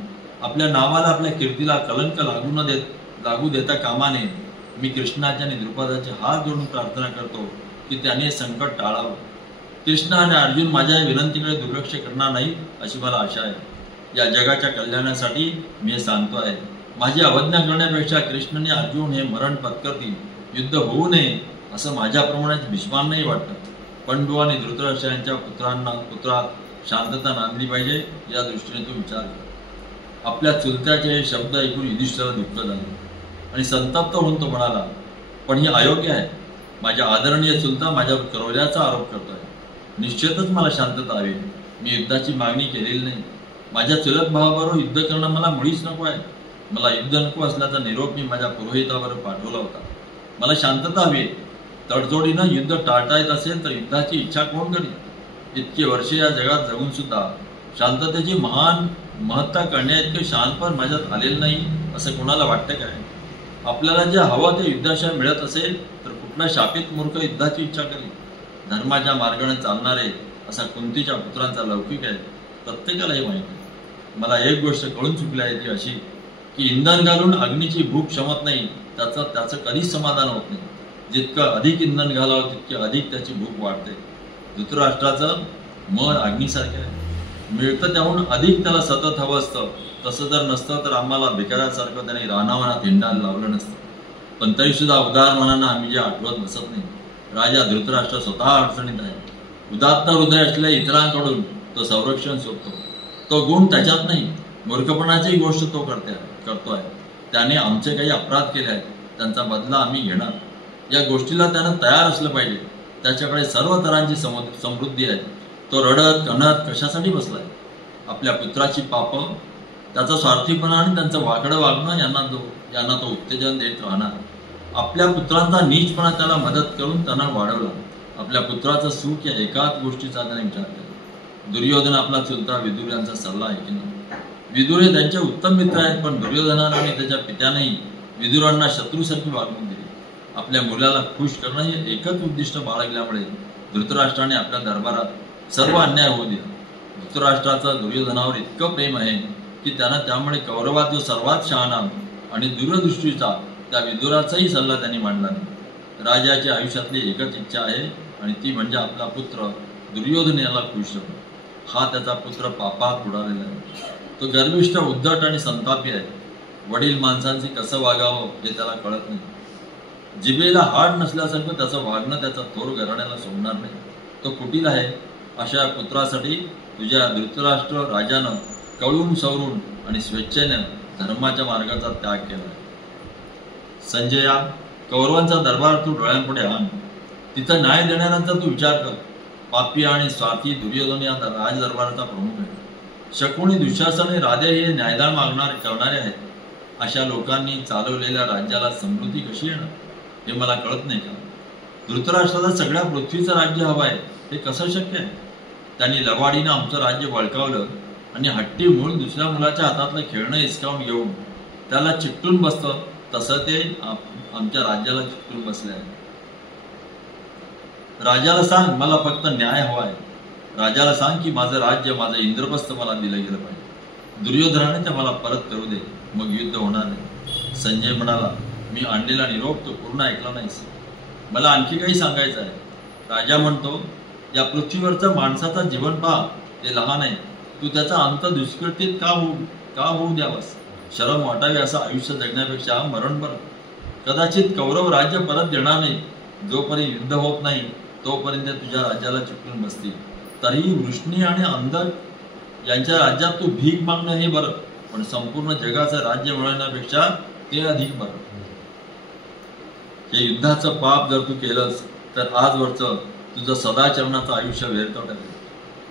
आपल्या नावाला, आपल्या कीर्तीला कलंक लागू देता कामा नये. मी कृष्णाच्या आणि द्रुपदाचे हात जोडून प्रार्थना करतो की त्याने संकट टाळावं. कृष्ण आणि अर्जुन माझ्या विनंतीकडे दुर्लक्ष करणार नाही अशी मला आशा आहे. या जगाच्या कल्याणासाठी मी हे सांगतो आहे. माझी अवज्ञा करण्यापेक्षा कृष्ण आणि अर्जुन हे मरण पत्करतील, युद्ध होऊ नये असं माझ्याप्रमाणेच भीष्मांनाही वाटतं. पंडू आणि धृतराष्ट्र यांच्या पुत्रात शांतता नांदली पाहिजे या दृष्टीने तू विचार कर. आपल्या चुलत्याचे हे शब्द ऐकून युधिष्ठिराला दुःख झालं आणि संतप्त होऊन तो म्हणाला, पण हे अयोग्य आहे. माझ्या आदरणीय चुलता माझ्यावर क्रौर्याचा आरोप करतोय. निश्चितच मला शांतता हवी. मी युद्धाची मागणी केलेली नाही. माझ्या चुलत भावाबरोबर युद्ध करणं मला मुळीच नको आहे. मला युद्ध नको असल्याचा निरोप मी माझ्या पुरोहितावर पाठवला होता. मला शांतता हवी. तडजोडीनं युद्ध टाळता येत असेल तर युद्धाची इच्छा कोण करेल? इतकी वर्षे या जगात जगून सुद्धा शांततेची महान महत्ता करण्याइतके शहाणपण माझ्यात आलेलं नाही असं कोणाला वाटतं काय? आपल्याला जे हवं ते युद्धाशिवाय मिळत असेल तर कुठला शापित मूर्ख युद्धाची इच्छा करेल? धर्माच्या मार्गाने चालणारे असा कुंतीच्या पुत्रांचा लौकिक आहे, प्रत्येकाला हे माहिती. मला एक गोष्ट कळून चुकली आहे ती अशी की इंधन घालून अग्नीची भूक शमत नाही, त्याचं कधीच समाधान होत नाही. जितकं अधिक इंधन घालावं तितके अधिक त्याची भूक वाढते. धृतराष्ट्राचं मन अग्नीसारखे आहे. मिळतं त्याहून अधिक त्याला सतत हवं असतं. तसं जर नसतं तर आम्हाला भिकाऱ्यासारखं त्याने रानावनात हिंडायला लावलं नसतं. पण तरी सुद्धा उदार मनानं आम्ही जे आठवत बसत नाही. राजा धृतराष्ट्र स्वतः अडचणीत आहे. उदात्त हृदय असलेल्या इतरांकडून तो संरक्षण शोधतो. तो गुण त्याच्यात नाही. मूर्खपणाची गोष्ट तो करतोय. त्याने आमचे काही अपराध केले आहेत, त्यांचा बदला आम्ही घेणार. या गोष्टीला त्यानं तयार असलं पाहिजे. त्याच्याकडे सर्व तऱ्हांची समृद्धी आहे. तो रडत कणत कशासाठी बसलाय? आपल्या पुत्राची पापं, त्याचा स्वार्थीपणा आणि त्यांचं वाकडं वागणं यांना तो उत्तेजन देत राहणार. आपल्या पुत्रांचा नीचपणा त्याला मदत करून त्यांना वाढवला. आपल्या पुत्राचं सुख या एकाच गोष्टीचा त्याने विचार केला. दुर्योधन आपला चुलता विदुर यांचा सल्ला ऐकला. विदुर हे त्यांचे उत्तम मित्र आहेत, पण दुर्योधनानं आणि त्याच्या पित्यानेही विदुरांना शत्रूसारखी वागणूक दिली. आपल्या मुलाला खुश करणं हे एकच उद्दिष्ट बाळगल्यामुळे धृतराष्ट्राने आपल्या दरबारात सर्व अन्याय होऊ दिला. धृतराष्ट्राचं दुर्योधनावर इतकं प्रेम आहे की त्यानं त्यामुळे कौरवात जो सर्वात शहाणा आणि दूरदृष्टीचा त्या विदुराचाही सल्ला त्यांनी मांडला नाही. राजाच्या आयुष्यातली एकच इच्छा आहे आणि ती म्हणजे आपला पुत्र दुर्योधन याला खुश ठेवणं. हा त्याचा पुत्र पापात बुडालेला आहे. तो गर्विष्ठ, उद्धट आणि संतापी आहे. वडील माणसांशी कसं वागावं हे त्याला कळत नाही. जिभेला हाड नसल्यासारखं त्याचं वागणं त्याचा थोर घराण्याला सोडणार नाही. तो कुटील आहे. अशा पुत्रासाठी तुझ्या धृतराष्ट्र राजानं कळून सवरून आणि स्वेच्छेनं धर्माच्या मार्गाचा त्याग केला. संजया, कौरवांचा दरबार तू डोळ्यांपुढे आण. तिथं न्याय देणाऱ्यांचा तू विचार कर. पापी आणि स्वार्थी दुर्योधन या राजदरबाराचा प्रमुख आहे. शकुनी, दुःशासन, राधे हे न्यायदान करणारे आहेत. अशा लोकांनी चालवलेल्या राज्याला समृद्धी कशी येणार हे मला कळत नाही का? धृतराष्ट्राला सगळ्या पृथ्वीचं राज्य हवं आहे, हे कसं शक्य आहे? त्यांनी लवाडीनं आमचं राज्य बळकावलं आणि हट्टी मूळ दुसऱ्या मुलाच्या हातातलं खेळणं हिसकावून घेऊन त्याला चिकटून बसतं, तसं ते आमच्या राज्याला चिकटून बसले आहे. राजाला सांग मला फक्त न्याय हवा आहे. राजाला सांग की माझं राज्य, माझं इंद्रप्रस्थ मला दिलं गेलं पाहिजे. दुर्योधनाने ते मला परत करू दे, मग युद्ध होणार नाही. संजय म्हणाला, मी आणलेला निरोप तो पूर्ण ऐकला नाहीस. मला आणखी काही सांगायचं आहे. राजा म्हणतो, या पृथ्वीवरचा माणसाचा जीवन पहा, ते लहान आहे. तू त्याचा अंत दुष्कृतीत का होऊ द्यावास? शरम वाटावी असं आयुष्य जगण्यापेक्षा मरण बरं. कदाचित कौरव राज्य परत देणार नाही. जोपर्यंत युद्ध होत नाही तोपर्यंत तुझ्या राज्याला चिकटून बसतील. तरीही वृष्णी आणि अंधक यांच्या राज्यात तू भीक मागणं हे बरं, पण संपूर्ण जगाचं राज्य मिळवण्यापेक्षा ते अधिक बरं. हे युद्धाचं पाप जर तू केलंस तर आजवरचं तुझं सदाचरणाचं आयुष्य व्यर्थ ठरेल.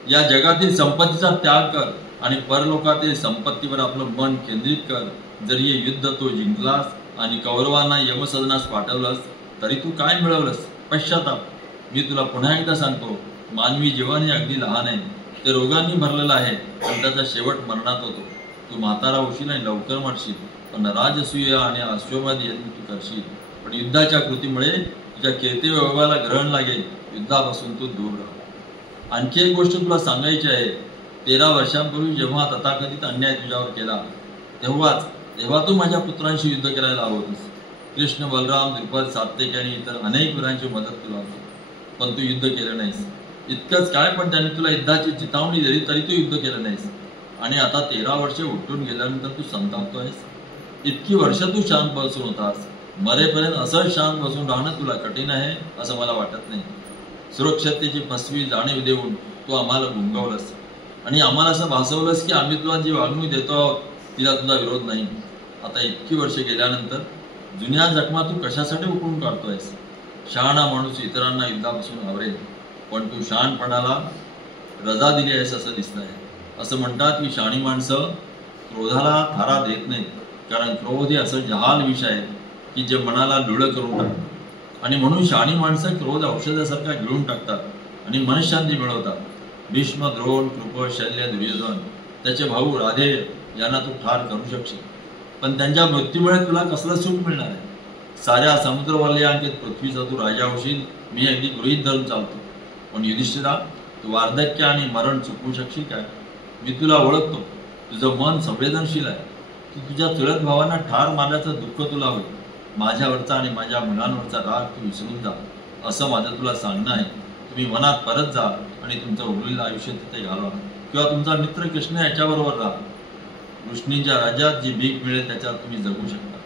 या जगातील संपत्तीचा त्याग कर आणि परलोकातील संपत्तीवर आपलं मन केंद्रित कर. जरी हे युद्ध तू जिंकलास आणि कौरवांना यमसदनास पाठवलंस तरी तू काय मिळवलंस? पश्चाताप. मी तुला पुन्हा एकदा सांगतो, मानवी जीवन हे अगदी लहान आहे. ते रोगांनी भरलेलं आहे आणि त्याचा शेवट मरणात होतो. तू म्हातारा होशील आणि लवकर मरशील, पण राजसूय आणि अश्वमेध यज्ञ तू करशील. पण युद्धाच्या कृतीमुळे तुझ्या कीर्ती वैभवाला ग्रहण लागेल. युद्धापासून तू दूर राह. आणखी एक गोष्ट तुला सांगायची आहे. 13 वर्षांपूर्वी जेव्हा तथाकथित अन्याय तुझ्यावर केला तेव्हा तू माझ्या पुत्रांशी युद्ध करायला हवं होतंस. कृष्ण, बलराम, द्रुपद, सात्यकी आणि इतर अनेक वीरांची मदत तुला होती, पण तू युद्ध केलं नाहीस. इतकंच काय, पण त्याने तुला युद्धाची चितावणी दिली तरी तू युद्ध केलं नाहीस. आणि आता 13 वर्षे उठून गेल्यानंतर तू संतापतोयस. इतकी वर्ष तू शांत बसून होतास. मरेपर्यंत असं शांत बसून राहणं तुला कठीण आहे असं मला वाटत नाही. सुरक्षिततेची फसवी जाणीव देऊन तू आम्हाला गुंगवलंस आणि आम्हाला असं भासवलंस की आम्ही तुला जी वागणूक देतो आहोत तिला तुझा विरोध नाही. आता इतकी वर्षे गेल्यानंतर जुन्या जखमा तू कशासाठी उकळून काढतोयस? शहाणा माणूस इतरांना युद्धापासून आवरेल, पण तू शहाणपणाला रजा दिली आहेस असं दिसत आहे. असं म्हणतात की शहाणी माणसं क्रोधाला थारा देत नाहीत, कारण क्रोध हे असं जहाल विष आहे की जे मनाला लुळं करून टाकतं. आणि म्हणून शहाणी माणसं क्रोध औषधासारखा गिळून टाकतात आणि मनशांती मिळवतात. भीष्म, द्रोण, कृप, शल्य, दुर्योधन, त्याचे भाऊ राधे यांना तू ठार करू शकशील, पण त्यांच्या मृत्यूमुळे तुला कसलं सुख मिळणार आहे? साऱ्या समुद्रवलयांकित पृथ्वीचा तू राजा होशील, मी अगदी गृहीत धरून चालतो. पण युधिष्ठिरा, तू वार्धक्य आणि मरण चुकवू शकशील काय? मी तुला ओळखतो, तुझं मन संवेदनशील आहे. तू तुझ्या चुलत भावांना ठार मारल्याचं दुःख तुला होईल. माझ्यावरचा आणि माझ्या मुलांवरचा राग तू विसरून जा, असं माझं तुला सांगणं आहे. तुम्ही वनात परत जा आणि तुमचं उरलेलं आयुष्य तिथे घालवा, किंवा तुमचा मित्र कृष्ण याच्याबरोबर राहा. कृष्णीच्या राज्यात जी भीक मिळेल त्याच्यावर तुम्ही जगू शकता.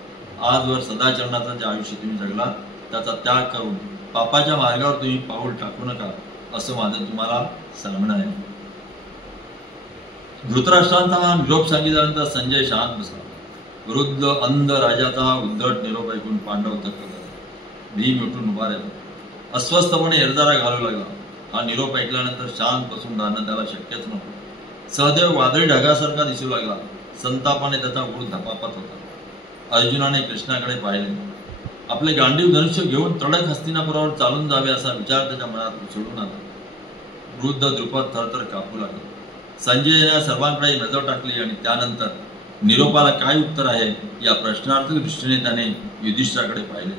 आजवर सदाचरणाचं जे आयुष्य तुम्ही जगलात त्याचा त्याग करून पापाच्या मार्गावर तुम्ही पाऊल टाकू नका, असं माझं तुम्हाला सांगणं आहे. धृतराष्ट्रांचा हा निरोप सांगितल्यानंतर संजय शांत बसला. वृद्ध अंध राजाचा उद्धट निरोप ऐकून पांडव थक्क झाले. भीम उठून उभा राहिला, अस्वस्थपणे एरदारा घालू लागला. हा निरोप ऐकल्यानंतर शांत बसून राहणं त्याला शक्यच नव्हतं. सहदेव वादळी ढगासारखा दिसू लागला. संतापाने त्याचा गुळ धपापत होता. अर्जुनाने कृष्णाकडे पाहिले. आपले गांडीव धनुष्य घेऊन तडक हस्तिनापुरावर चालून जावे असा विचार त्याच्या मनात उचलून आला. वृद्ध द्रुपद थरथर कापू लागला. संजयने या सर्वांकडे नजर टाकली आणि त्यानंतर निरोपाला काय उत्तर आहे या प्रश्नार्थी दृष्टीने त्याने युधिष्ठिराकडे पाहिले.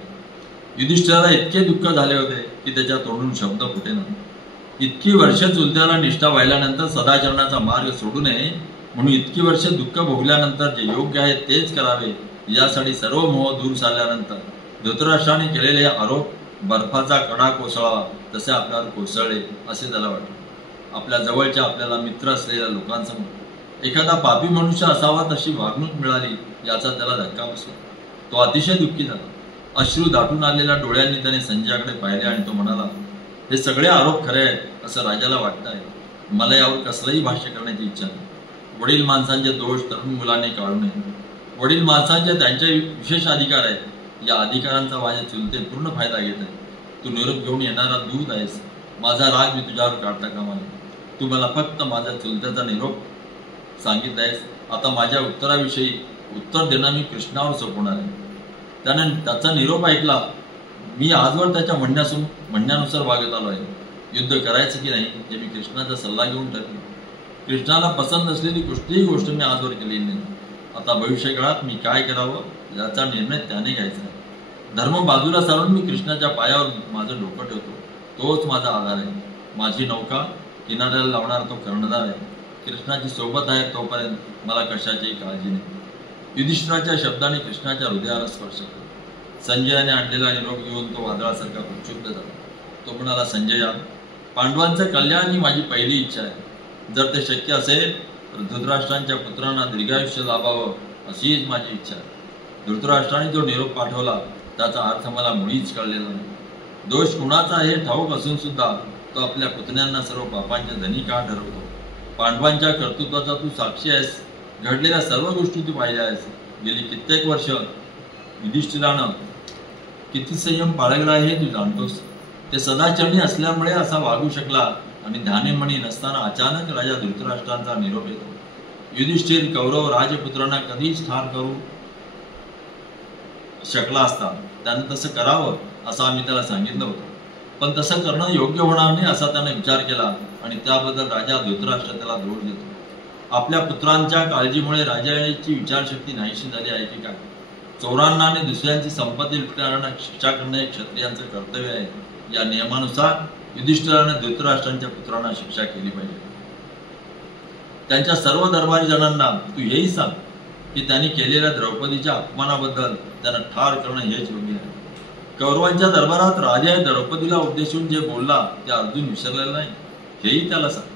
युधिष्ठिराला इतके दुःख झाले होते की त्याच्या तोंडून शब्द फुटेना. इतकी वर्ष चुलत्याला निष्ठा वाहिल्यानंतर सदाचरणाचा मार्ग सोडू नये म्हणून इतकी वर्ष दुःख भोगल्यानंतर जे योग्य आहे तेच करावे यासाठी सर्व मोह दूर चालल्यानंतर धृतराष्ट्राने केलेले आरोप बर्फाचा कडा कोसळावा तसे आपल्यावर कोसळले असे त्याला वाटले. आपल्या जवळच्या आपल्याला मित्र असलेल्या लोकांसमोर एखादा पापी मनुष्य असावा तशी वागणूक मिळाली याचा त्याला धक्का बसला. तो अतिशय दुःखी झाला. अश्रू दाटून आलेल्या डोळ्यांनी त्याने संजयाकडे पाहिले आणि तो म्हणाला, हे सगळे आरोप खरे आहेत असं राजाला वाटत आहे. मला यावर कसलंही भाष्य करण्याची इच्छा नाही. वडील माणसांचे दोष तरुण मुलांनी काढू नये. वडील माणसांचे त्यांचे विशेष अधिकार आहेत. या अधिकारांचा माझे चुलते पूर्ण फायदा घेत आहेत. तू निरोप घेऊन येणारा दूत आहेस. माझा राग मी तुझ्यावर काढता कामा नये. तू मला फक्त माझ्या चुलत्याचा निरोप सांगितलायस. आता माझ्या उत्तराविषयी उत्तर देणं मी कृष्णावर सोपवणार आहे. त्याने त्याचा निरोप ऐकला. मी आजवर त्याच्या म्हणण्यानुसार वागत आलो आहे. युद्ध करायचं की नाही हे मी कृष्णाचा सल्ला घेऊन ठरले. कृष्णाला पसंत नसलेली कुठलीही गोष्ट मी आजवर केलेली नाही. आता भविष्यकाळात मी काय करावं याचा निर्णय त्याने घ्यायचा आहे. धर्म बाजूला सारून मी कृष्णाच्या पायावर माझं डोकं ठेवतो. तोच माझा आधार आहे. माझी नौका किनाऱ्याला लावणार तो कर्णधार आहे. कृष्णाची सोबत आहे तोपर्यंत मला कशाचीही काळजी नाही. युधिष्ठिराच्या शब्दाने कृष्णाच्या हृदयाला स्पर्श केला. संजयाने आणलेला निरोप घेऊन तो वादळासारखा प्रक्षुब्ध झाला. तो म्हणाला, संजया, पांडवांचं कल्याण ही माझी पहिली इच्छा आहे. जर ते शक्य असेल तर धृतराष्ट्रांच्या पुत्रांना दीर्घायुष्य लाभावं अशीच माझी इच्छा आहे. धृतराष्ट्राने जो निरोप पाठवला त्याचा अर्थ मला मुळीच कळलेला नाही. दोष कुणाचा हे ठाऊक असून सुद्धा तो आपल्या पुतण्यांना सर्व पापांचे धनी का ठरवतो. पांडवांच्या कर्तृत्वाचा तू साक्षी आहेस. घडलेल्या सर्व गोष्टी तू पाहिल्या आहेस. गेली कित्येक वर्ष युधिष्ठिरानं किती संयम बाळगला आहे हे तू जाणतोस. ते सदाचरणी असल्यामुळे असा वागू शकला आणि ध्यानेमणी नसताना अचानक राजा धृतराष्ट्रांचा निरोप येतो. युधिष्ठिर कौरव राजपुत्रांना कधीच ठार करू शकला असता. त्यानं तसं करावं असं आम्ही त्याला सांगितलं होतं, पण तसं करणं योग्य होणार नाही असा त्याने विचार केला आणि त्याबद्दल राजा धृतराष्ट्र त्याला दोष देतो. आपल्या पुत्रांच्या काळजीमुळे राजाची विचारशक्ती नाहीशी झाली आहे की काय? चोरांना आणि दुसऱ्यांची संपत्ती लुटणाऱ्यांना शिक्षा करणं हे क्षत्रियांचं कर्तव्य आहे. या नियमानुसार युधिष्ठिराने धृतराष्ट्रांच्या पुत्रांना शिक्षा केली पाहिजे. त्यांच्या सर्व दरबारी जणांना तू हेही सांग की त्यांनी केलेल्या द्रौपदीच्या अपमानाबद्दल त्यांना ठार करणं हेच योग्य आहे. कौरवांच्या दरबारात राजा द्रौपदीला उद्देशून जे बोलला ते अर्जुन विसरलेला नाही हेही त्याला सांग.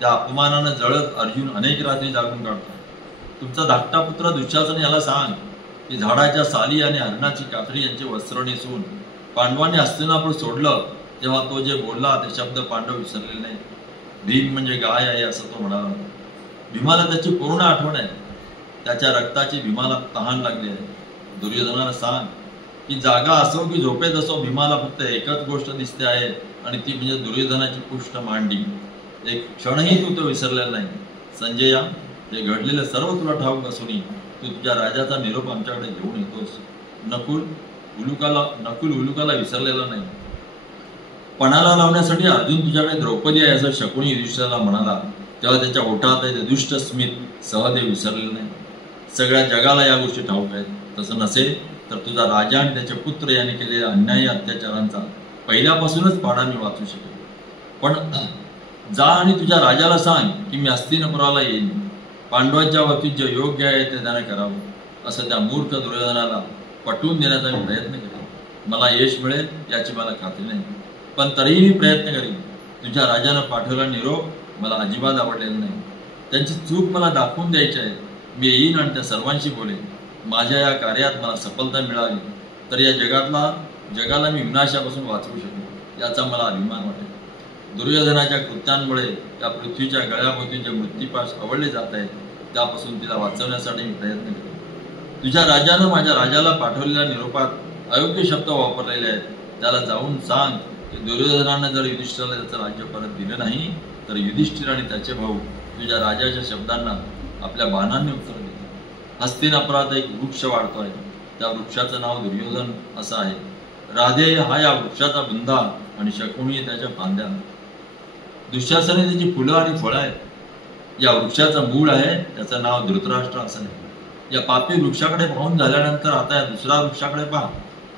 त्या अपमानानं जळत अर्जुन अनेक रात्री जागून काढतो. तुमचा धाकटा पुत्र दुःशासन याला सांग की झाडाच्या साली आणि हरणाची कातडी यांचे वस्त्र नेसून पांडवांनी हस्तिनापूर सोडलं तेव्हा तो जे बोलला ते शब्द पांडव विसरलेले नाही. भीम म्हणजे गाय आहे असं तो म्हणाला. भीमाला त्याची पूर्ण आठवण आहे. त्याच्या रक्ताची भीमाला तहान लागली आहे. दुर्योधनाला सांग की जागा असो की झोपेत असो, भीमाला फक्त एकच गोष्ट दिसते आहे आणि ती म्हणजे दुर्योधनाची पुष्ट मांडी. एक क्षणही तू तो विसरलेला नाही. संजया, हे घडलेलं सर्व तुला ठाऊक असूनही तू तुझ्या राजाचा निरोप आमच्याकडे घेऊन येतोस. नकुल उलुकाला विसरलेला नाही. पणाला लावण्यासाठी अर्जुन तुझ्याकडे द्रौपदी आहे असं शकुनी युधिष्ठिराला म्हणाला तेव्हा त्याच्या ओठात ते दुष्ट स्मित सहदेव विसरलेलं नाही. सगळ्या जगाला या गोष्टी ठाऊक आहेत. तसं नसेल तर तुझा राजा आणि त्याचे पुत्र यांनी केलेल्या अन्यायी अत्याचारांचा पहिल्यापासूनच पाडा मी वाचू शकेल. पण जा आणि तुझ्या राजाला सांग की मी हस्तिनापुराला येईन. पांडवांच्या बाबतीत जे योग्य आहे ते त्याने करावं असं त्या मूर्ख दुर्योधनाला पटवून देण्याचा मी प्रयत्न केला. मला यश मिळेल याची मला खात्री नाही, पण तरीही मी प्रयत्न करीन. तुझ्या राजानं पाठवलेला निरोप मला अजिबात आवडलेला नाही. त्यांची चूक मला दाखवून द्यायची आहे. मी येईन आणि त्या सर्वांशी बोलेन. माझ्या या कार्यात मला सफलता मिळाली तर या जगाला मी विनाशापासून वाचवू शकेन याचा मला अभिमान वाटेल. दुर्योधनाच्या कृत्यांमुळे त्या पृथ्वीच्या गळ्याभोवती जे मृत्यूपाश आवडले जात आहेत त्यापासून तिला वाचवण्यासाठी मी प्रयत्न केले. तुझ्या राजानं माझ्या राजाला पाठवलेल्या निरोपात अयोग्य शब्द वापरलेले आहेत. त्याला जाऊन सांग की दुर्योधनानं जर युधिष्ठिराला त्याचं राज्य परत दिलं नाही तर युधिष्ठिर आणि त्याचे भाऊ तुझ्या राजाच्या शब्दांना आपल्या बाणांनी उत्तर देतील. हस्तिनापुरात एक वृक्ष वाढतोय. त्या वृक्षाचं नाव दुर्योधन असं आहे. राधेय हा या वृक्षाचा बुंदा आणि शकुनी त्याच्या फांद्या. दुःशासने त्याची फुलं आणि फळं आहेत. या वृक्षाचं मूळ आहे, त्याचं नाव धृतराष्ट्र असं आहे. या पापी वृक्षाकडे पाहून झाल्यानंतर आता या दुसऱ्या वृक्षाकडे पहा.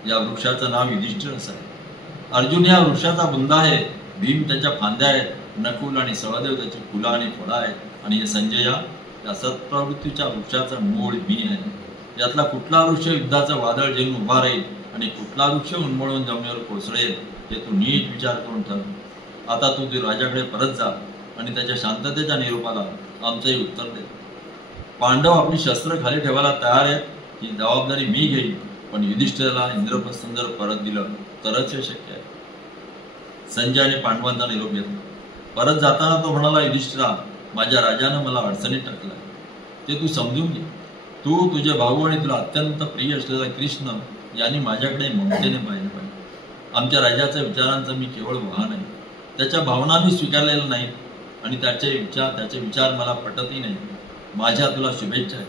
या वृक्षाचं नाव युधिष्ठिर असं आहे. अर्जुन या वृक्षाचा बुंदा आहे. भीम त्याच्या फांद्या आहेत. नकुल आणि सहदेव त्याची फुलं आणि फळं आहेत. आणि हे संजया या सत्प्रवृत्तीच्या वृक्षाचं मूळ मी आहे. यातला कुठला वृक्ष युद्धाचं वादळ जेऊन उभा राहील आणि कुठला वृक्ष उन्मळून जमिनीवर कोसळेल हे तू नीट विचार करून ठरव. आता तू राजाकडे परत जा आणि त्याच्या शांततेच्या निरोपाला आमचंही उत्तर दे. पांडव आपली शस्त्र खाली ठेवायला तयार आहेत ही जबाबदारी मी घेईन, पण युधिष्ठिराला इंद्रप्रस्थान जर परत दिलं तरच हे शक्य आहे. संजयाने पांडवांचा निरोप घेतला. परत जाताना तो म्हणाला, युधिष्ठिरा, माझ्या राजानं मला अडचणीत टाकलं. ते तू समजून घे. तू, तुझे भाऊ आणि तुला अत्यंत प्रिय असलेला कृष्ण यांनी माझ्याकडे ममतेने पाहिलं पाहिजे. आमच्या राजाच्या विचारांचं मी केवळ वाहन आहे. त्याच्या भावना मी स्वीकारलेल्या नाहीत आणि त्याचे विचार मला पटतही नाही. माझ्या तुला शुभेच्छा आहेत.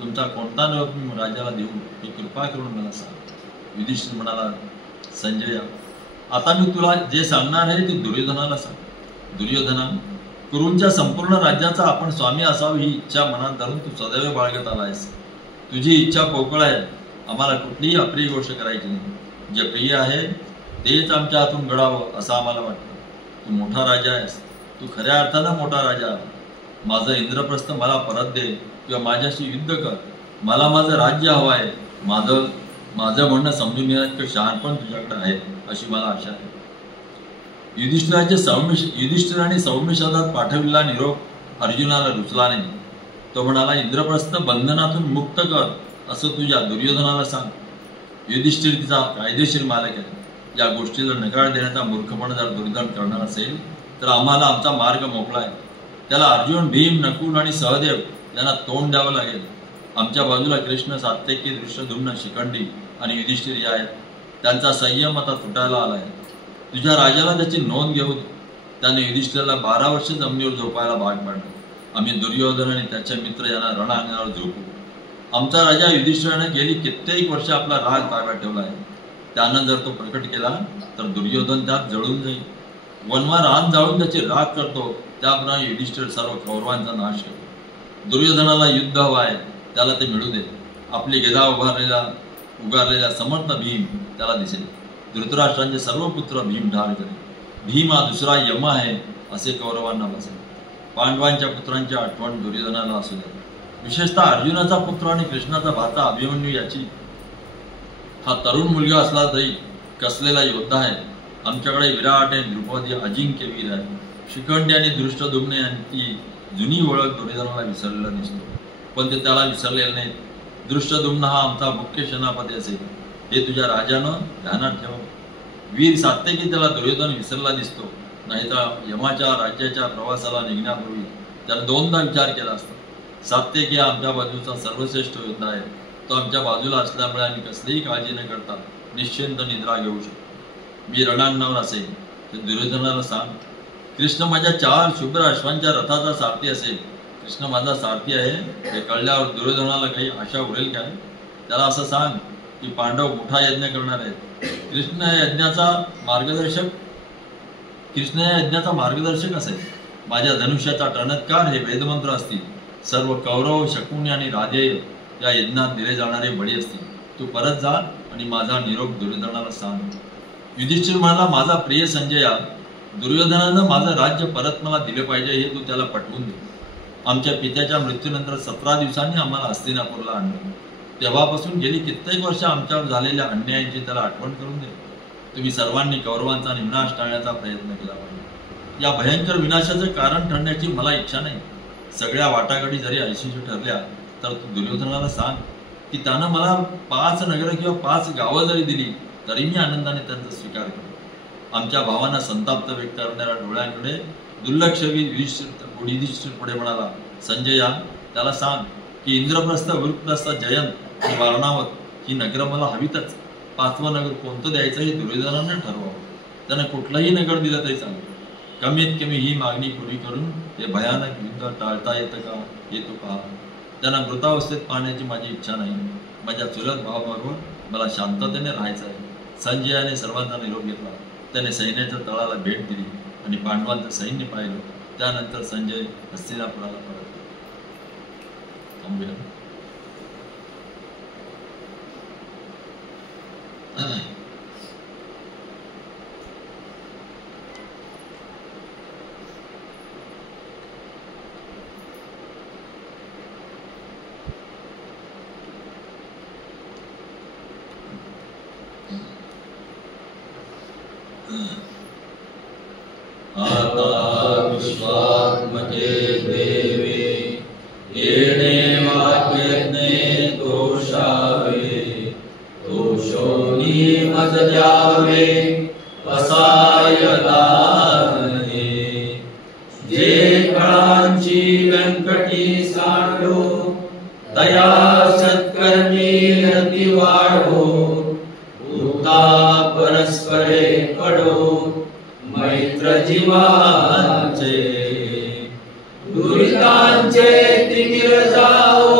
तुमचा कोणता निरोप मी राजाला देऊ ही कृपा करून मला सांग. युधिष्ठिर म्हणाला, संजया, आता मी तुला जे सांगणार आहे ते दुर्योधनाला सांग. दुर्योधना, कुरूंच्या संपूर्ण राज्याचा आपण स्वामी असावं ही इच्छा मनात धरून तू सदैव बाळगत आला आहेस. तुझी इच्छा पोकळ आहे. आम्हाला कुठलीही अप्रिय गोष्ट करायची नाही. जे प्रिय आहे तेच आमच्या हातून घडावं असं आम्हाला वाटतं. तू मोठा राजा आहेस. तू खऱ्या अर्थानं मोठा राजा. माझं इंद्रप्रस्थ मला परत दे किंवा माझ्याशी युद्ध कर. मला माझं राज्य हवं आहे. माझं म्हणणं समजून घेण्याचं शहाणपण तुझ्याकडे आहे अशी मला आशा आहे. युधिष्ठिराने सौम्य शब्दात पाठविलेला निरोप अर्जुनाला रुचला नाही. तो म्हणाला, इंद्रप्रस्थ बंधनातून मुक्त कर असं तुझ्या दुर्योधनाला सांग. युधिष्ठिर तिचा कायदेशीर मालक आहे. या गोष्टीला नकार देण्याचा मूर्खपणा जर दुर्योधन करणार असेल तर आम्हाला आमचा मार्ग मोकळा आहे. त्याला अर्जुन, भीम, नकुल आणि सहदेव यांना तोंड द्यावं लागेल. आमच्या बाजूला कृष्ण, सात्यकी, धृष्टद्युम्न, शिखंडी आणि युधिष्ठिर या आहेत. त्यांचा संयम आता तुटायला आला आहे. तुझ्या राजाला त्याची नोंद घेऊ दे. त्याने युधिष्ठिराला 12 वर्ष जमिनीवर झोपायला भाग पाडलं. आम्ही दुर्योधन आणि त्याचे मित्र यांना रणांगणावर झोपू. आमचा राजा युधिष्ठिराने गेली कित्येक वर्ष आपला राग ताब्यात ठेवला आहे. त्यानं जर तो प्रकट केला तर दुर्योधन त्यात जळून जाईल. वनवा रान जाळून त्याची राग करतो त्याप्रमाणे युधिष्ठिर सर्व कौरवांचा नाश करतो. दुर्योधनाला युद्ध हवं आहे, त्याला ते मिळू दे. आपली गेदा उगारलेला समर्थ भीम त्याला दिसेल. धृतराष्ट्रांचे सर्व पुत्र भीम ठार करेल. भीम हा दुसरा यम आहे असे कौरवांना बसेल. पांडवांच्या पुत्रांची आठवण दुर्योधनाला असू दे. विशेषतः अर्जुनाचा पुत्र आणि कृष्णाचा भाचा अभिमन्यू याची. हा तरुण मुलगा असला तरी कसलेला योद्धा आहे. आमच्याकडे विराट आणि द्रुपदी अजिंक्य वीर आहे. शिखंडी आणि धृष्टद्युम्न यांची जुनी ओळख दुर्योधनाला विसरलेला दिसतो, पण ते त्याला विसरलेले नाहीत. धृष्टद्युम्न हा आमचा मुख्य सेनापती असेल हे तुझ्या राजानं ध्यानात ठेवा. वीर सात्यकी त्याला दुर्योधन विसरला दिसतो. नाहीतर यमाच्या राज्याच्या प्रवासाला निघण्यापूर्वी त्यानं 2दा विचार केला असता. सात्यकी आमच्या बाजूचा सर्वश्रेष्ठ योद्धा आहे. तो आमच्या बाजूला असल्यामुळे आम्ही कसलीही काळजी न करता निश्चिंत निद्रा घेऊ शकतो. मी रणांगणावर असेल तर दुर्योधनाला सांग, कृष्ण माझ्या 4 शुभ्र अश्वांच्या रथाचा सारथी असेल. कृष्ण माझा सारथी आहे हे कळल्यावर दुर्योधनाला काही आशा उरेल काय? त्याला असं सांग की पांडव मोठा यज्ञ करणार आहेत. कृष्ण या यज्ञाचा मार्गदर्शक असेल. माझ्या धनुष्याचा टणत्कार हे वेदमंत्र असतील. सर्व कौरव, शकुनी आणि राधेय या यज्ञात दिले जाणारे बळी असतील. तू परत जा आणि माझा निरोप दुर्योधनाला सांग. युधिष्ठिर म्हणाला, माझा प्रिय संजया, दुर्योधनानं माझं राज्य परत मला दिले पाहिजे हे तू त्याला पटवून दे. आमच्या पित्याच्या मृत्यूनंतर 17 दिवसांनी आम्हाला हस्तिनापूरला आणलं. तेव्हापासून गेली कित्येक वर्ष आमच्यावर झालेल्या अन्यायांची त्याला आठवण करून दे. तुम्ही सर्वांनी कौरवांचा विनाश टाळण्याचा प्रयत्न केला पाहिजे. या भयंकर विनाशाचं कारण ठरण्याची मला इच्छा नाही. सगळ्या वाटाघाटी जरी ऐशीशी ठरल्या तर तू दुर्योधनाला सांग की त्यानं मला 5 नगरं किंवा 5 गावं जरी दिली तरी मी आनंदाने त्यांचा स्वीकार करेन. आमच्या भावांना संताप्त व्यक्त करणाऱ्या डोळ्यांकडे दुर्लक्ष युधिष्ठिर पुढे म्हणाला, संजया, त्याला सांग की इंद्रप्रस्थ, वृत्तप्रस्थ, जयंत आणि वारणावत ही नगरं मला हवीतच. 5वं नगर कोणतं द्यायचं हे दुर्योधनानं ठरवावं. त्यानं कुठलंही नगर दिलं तरी चालेल. कमीत कमी ही मागणी पुरी करून हे भयानक युद्ध टाळता येतं का हे तू पहा. त्यांना मृतावस्थेत पाहण्याची माझी इच्छा नाही. माझ्या चुलत भावाबरोबर मला शांततेने राहायचं आहे. संजयाने सर्वांचा निरोप घेतला. त्याने सैन्याच्या तळाला भेट दिली आणि पांडवांचं सैन्य पाहिलं. त्यानंतर संजय हस्तिनापुराला परतला. थांबूया. आता विश्वात्मके देवे येणे वाक्यज्ञे दोषावे दोषोनी मज द्यावे असायला जे कळांची व्यंकटी सांडो दया सत्कर्मी रती वाढो भूता परस्परे पडो मैत्र जीवांचे दुरितांचे तिमिर जाओ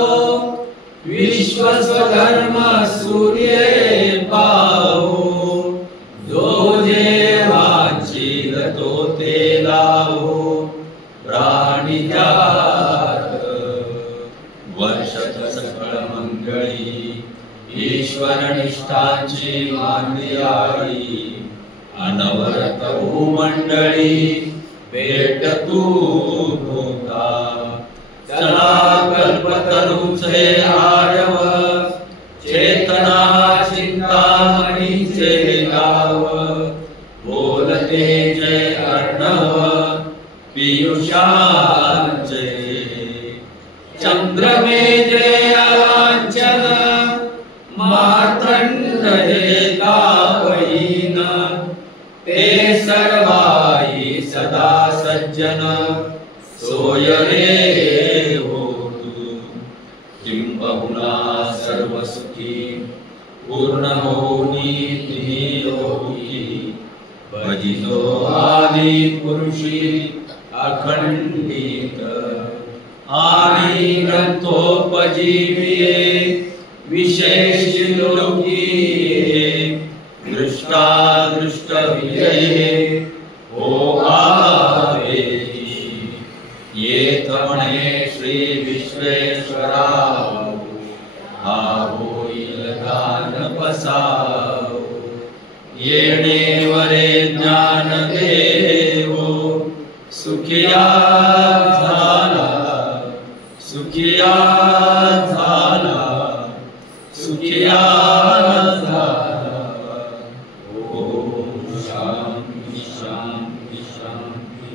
विश्व स्वधर्म सूर्य पाओ जो जेवांची तो ते लावो प्राणी जात वर्षत सकळ मंगळी ईश्वर निष्ठांची मांदियाळी अनवरत भूमंडळी भेट तू होता चला कल्पतरूचे आरव चेतना चिंतामणीचे गाव बोलते जय अर्णव पियुषांचे चंद्रमे जय अलांचन मार्तंड जय तापयीन ते सर्वाई सदा सज्जन सोय रे होतु किंबहुना सर्व सुखी पूर्ण होनी तिन्ही लोकी भजितो आदि पुरुषी अखंडित आणि ग्रंथोपजीविये विशेष लोकी दृष्टादृष्ट विजये हो आवे येथ म्हणे श्री विश्वेश्वरा हा होईल दान पसाव येणे वरे ज्ञान देवो सुखिया झाला सुखिया झाला सुखिया झाला ओम शांती शांती शांती.